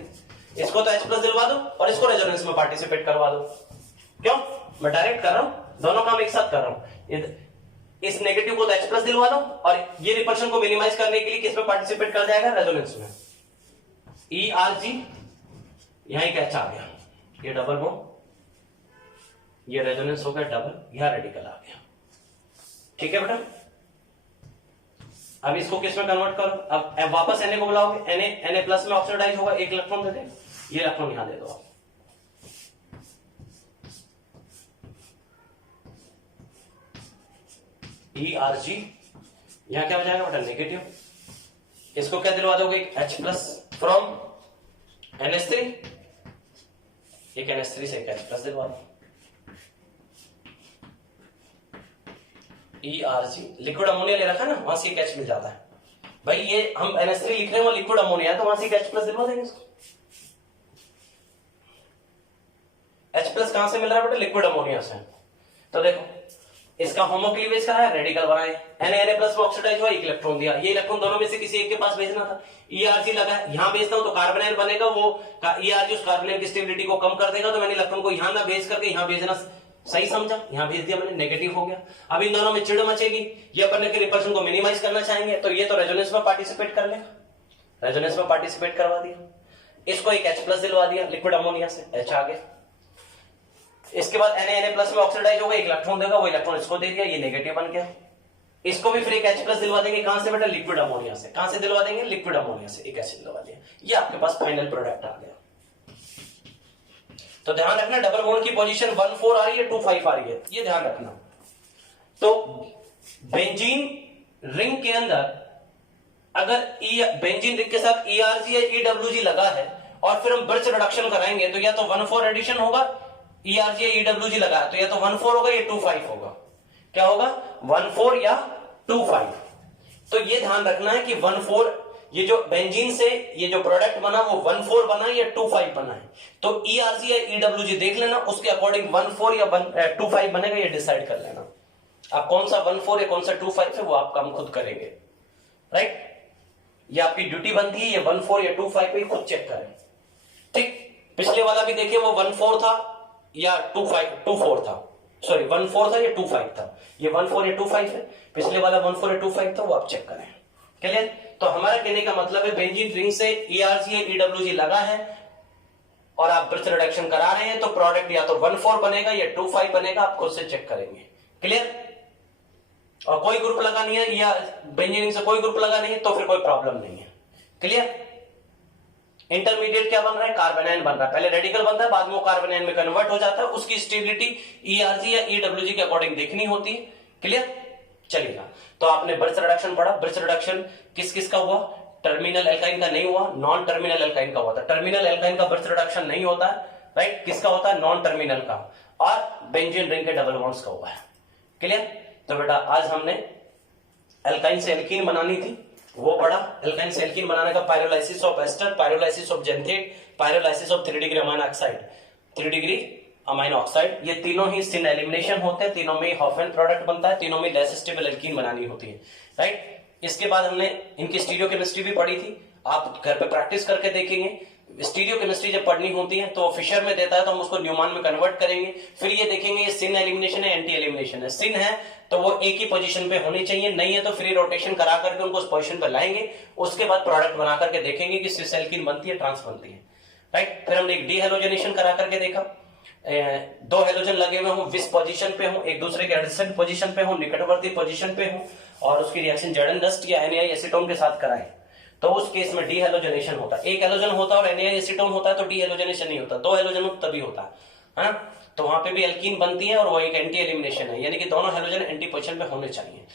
इसको तो H प्लस दिलवा दो और इसको रेजोनेंस में पार्टिसिपेट करवा दो, क्यों, मैं डायरेक्ट कर रहा हूं, दोनों काम एक साथ कर रहा हूं, इस नेगेटिव को तो H प्लस दिलवा दो और ये रिपल्शन को मिनिमाइज करने के लिए किस में पार्टिसिपेट कर जाएगा, रेजोनेंस में, ERG, यहां एक H आ गया, ये डबल बॉन्ड, ये रेजोनेंस हो गया डबल, यहां रेडिकल आ गया, ठीक है बेटा। अब इसको किस में कन्वर्ट करो, अब वापस Na को बुलाओगे, Na प्लस में ऑक्सीडाइज होगा, एक इलेक्ट्रॉन दे दे, ये इलेक्ट्रॉन यहां दे दो, ERG, यहां क्या हो जाएगा बेटा नेगेटिव, इसको क्या दिलवा दोगे H प्लस फ्रॉम NH3, एक NH3 से एक H प्लस दिलवा दो। ERG लिक्विड अमोनिया ले रखा है ना, वहां से एक H मिल जाता है भाई, ये हम NH3 लिख रहे हैं वो लिक्विड अमोनिया है तो वहां से एक H प्लस दिलवा देंगे इसको। H प्लस कहां से मिल रहा है बेटा, लिक्विड अमोनिया से। तो देखो इसका होमोक्लीवेज का है, रेडिकल बनाए, Na प्लस में ऑक्सीडाइज हुआ, एक इलेक्ट्रॉन दिया, ये इलेक्ट्रॉन दोनों में से किसी एक के पास भेजना था, ERG लगा है, यहां भेजता हूं तो कार्बोनाइल बनेगा, वो ERG उस कार्बोनाइल की स्टेबिलिटी को कम कर देगा, तो मैंने इलेक्ट्रॉन को यहां ना भेज करके यहां भेजना सही समझा, यहां भेज दिया मैंने, नेगेटिव हो गया। अब इन दोनों में चिड़ मचेगी, ये अपन के रिपल्शन को मिनिमाइज करना चाहेंगे, तो ये तो रेजोनेंस में पार्टिसिपेट कर लेगा, रेजोनेंस में पार्टिसिपेट करवा दिया, इसको एक H प्लस दिलवा दिया लिक्विड अमोनिया से, H आ गया। इसके बाद Na प्लस में ऑक्सीडाइज होगा, एक इलेक्ट्रॉन देगा, वो इलेक्ट्रॉन इसको दे दिया, ये नेगेटिव बन गया, इसको भी फिर एक H प्लस दिलवा देंगे, कहां से बेटा, लिक्विड अमोनिया से, कहां से दिलवा देंगे, लिक्विड अमोनिया से, एक एसिड दिलवा दिया, ये आपके पास फाइनल प्रोडक्ट आ गया। तो ध्यान रखना डबल बॉन्ड की पोजीशन 1,4 आ रही है, 2,5 आ रही है, ये ध्यान रखना। तो बेंजीन रिंग के अंदर अगर बेंजीन रिंग के साथ ERG या EWG लगा है और फिर हम बर्च रिडक्शन कराएंगे तो या तो 1,4 एडिशन होगा, ERG या EWG लगा है तो या तो 1,4 होगा या 2,5 होगा, क्या होगा 1,4 या 2,5। तो ये ध्यान रखना है कि 1,4 ये जो बेंजीन से ये जो प्रोडक्ट बना वो 1,4 बना है या 2,5 बना है, तो ERG या EWG देख लेना, उसके अकॉर्डिंग 1,4 या 2,5 बनेगा, ये डिसाइड कर लेना। आप कौन सा 1,4 या कौन सा 2,5 है वो आप काम खुद करेंगे, राइट, ये आपकी ड्यूटी बनती है, ये 1,4 या 2,5 पे खुद चेक करें, ठीक। पिछले वाला भी देखिए वो 1,4 था या 2,4 था, सॉरी 1,4 था या 2,5 था, ये 1,4 या 2,5 है, पिछले वाला 1,4 या 2,5 था, वो आप चेक करें, क्लियर। तो हमारा कहने का मतलब है बेंजीन रिंग से ERG या EWG लगा है और आप ब्रथ रिडक्शन करा रहे हैं तो प्रोडक्ट या तो 1,4 बनेगा या 2,5 बनेगा, आप खुद से चेक करेंगे, क्लियर। और कोई ग्रुप लगा नहीं है या बेंजीन रिंग से कोई ग्रुप लगा नहीं है तो फिर कोई प्रॉब्लम नहीं है, क्लियर। इंटरमीडिएट क्या बन रहा है, कार्बोनाइन बन रहा है, पहले रेडिकल बनता है बाद में वो कार्बोनाइन में कन्वर्ट हो जाता है, उसकी स्टेबिलिटी ERG या EWG के अकॉर्डिंग देखनी होती है, क्लियर। चलिएगा, तो आपने बर्च रिडक्शन पढ़ा, बर्च रिडक्शन किस किस का हुआ, टर्मिनल एल्काइन का नहीं हुआ, नॉन टर्मिनल एल्काइन का हुआ था, टर्मिनल एल्काइन का बर्च रिडक्शन नहीं होता है, राइट, किसका होता है, नॉन टर्मिनल का, और बेंजीन रिंग के डबल बॉन्ड्स का हुआ है, क्लियर। तो बेटा आज हमने एल्काइन से एल्कीन बनानी थी वो पढ़ा, एल्काइन से एल्कीन बनाने का pyrolysis of ester, pyrolysis of xanthate, pyrolysis of 3 degree amino oxide, 3 degree amino oxide, ये तीनों ही सिन एलिमिनेशन होते हैं, तीनों में हॉफमैन प्रोडक्ट बनता है, तीनों में लेस स्टेबल एल्कीन बनानी होती है, राइट। इसके बाद हमने इनकी स्टीरियोकेमिस्ट्री भी पढ़ी थी, आप घर पे प्रैक्टिस करके देखेंगे। स्टीरियोकेमिस्ट्री जब पढ़नी होती है तो फिशर में देता है तो हम उसको न्यूमान में कन्वर्ट करेंगे, फिर ये देखेंगे ये सिन एलिमिनेशन है एंटी एलिमिनेशन है, सिन है तो वो एक ही पोजीशन पे होनी चाहिए, नहीं है तो फ्री रोटेशन करा करके उनको उस पोजीशन पे लाएंगे, उसके बाद प्रोडक्ट बना करके देखेंगे कि सिस एल्कीन बनती है ट्रांस बनती है, राइट। फिर हमने एक डी हेलोजनेशन करा करके देखा, 2 हेलोजन लगे हुए हो, विस पोजीशन पे हो, एक दूसरे के एडजेसेंट पोजीशन पे हो, निकटवर्ती पोजीशन पे हो, और उसकी रिएक्शन जर्डन डस्ट या NaI एसीटोन के साथ कराएं तो उस केस में डी हेलोजनेशन होता है। एक हेलोजन होता है और NaI एसीटोन होता है तो डी हेलोजनेशन नहीं होता, 2 हेलोजन तभी होता है ना, तो वहां पे भी एल्कीन बनती है और वो एक एंटी एलिमिनेशन है, यानी कि दोनों हेलोजन एंटी पोजीशन पे होने चाहिए।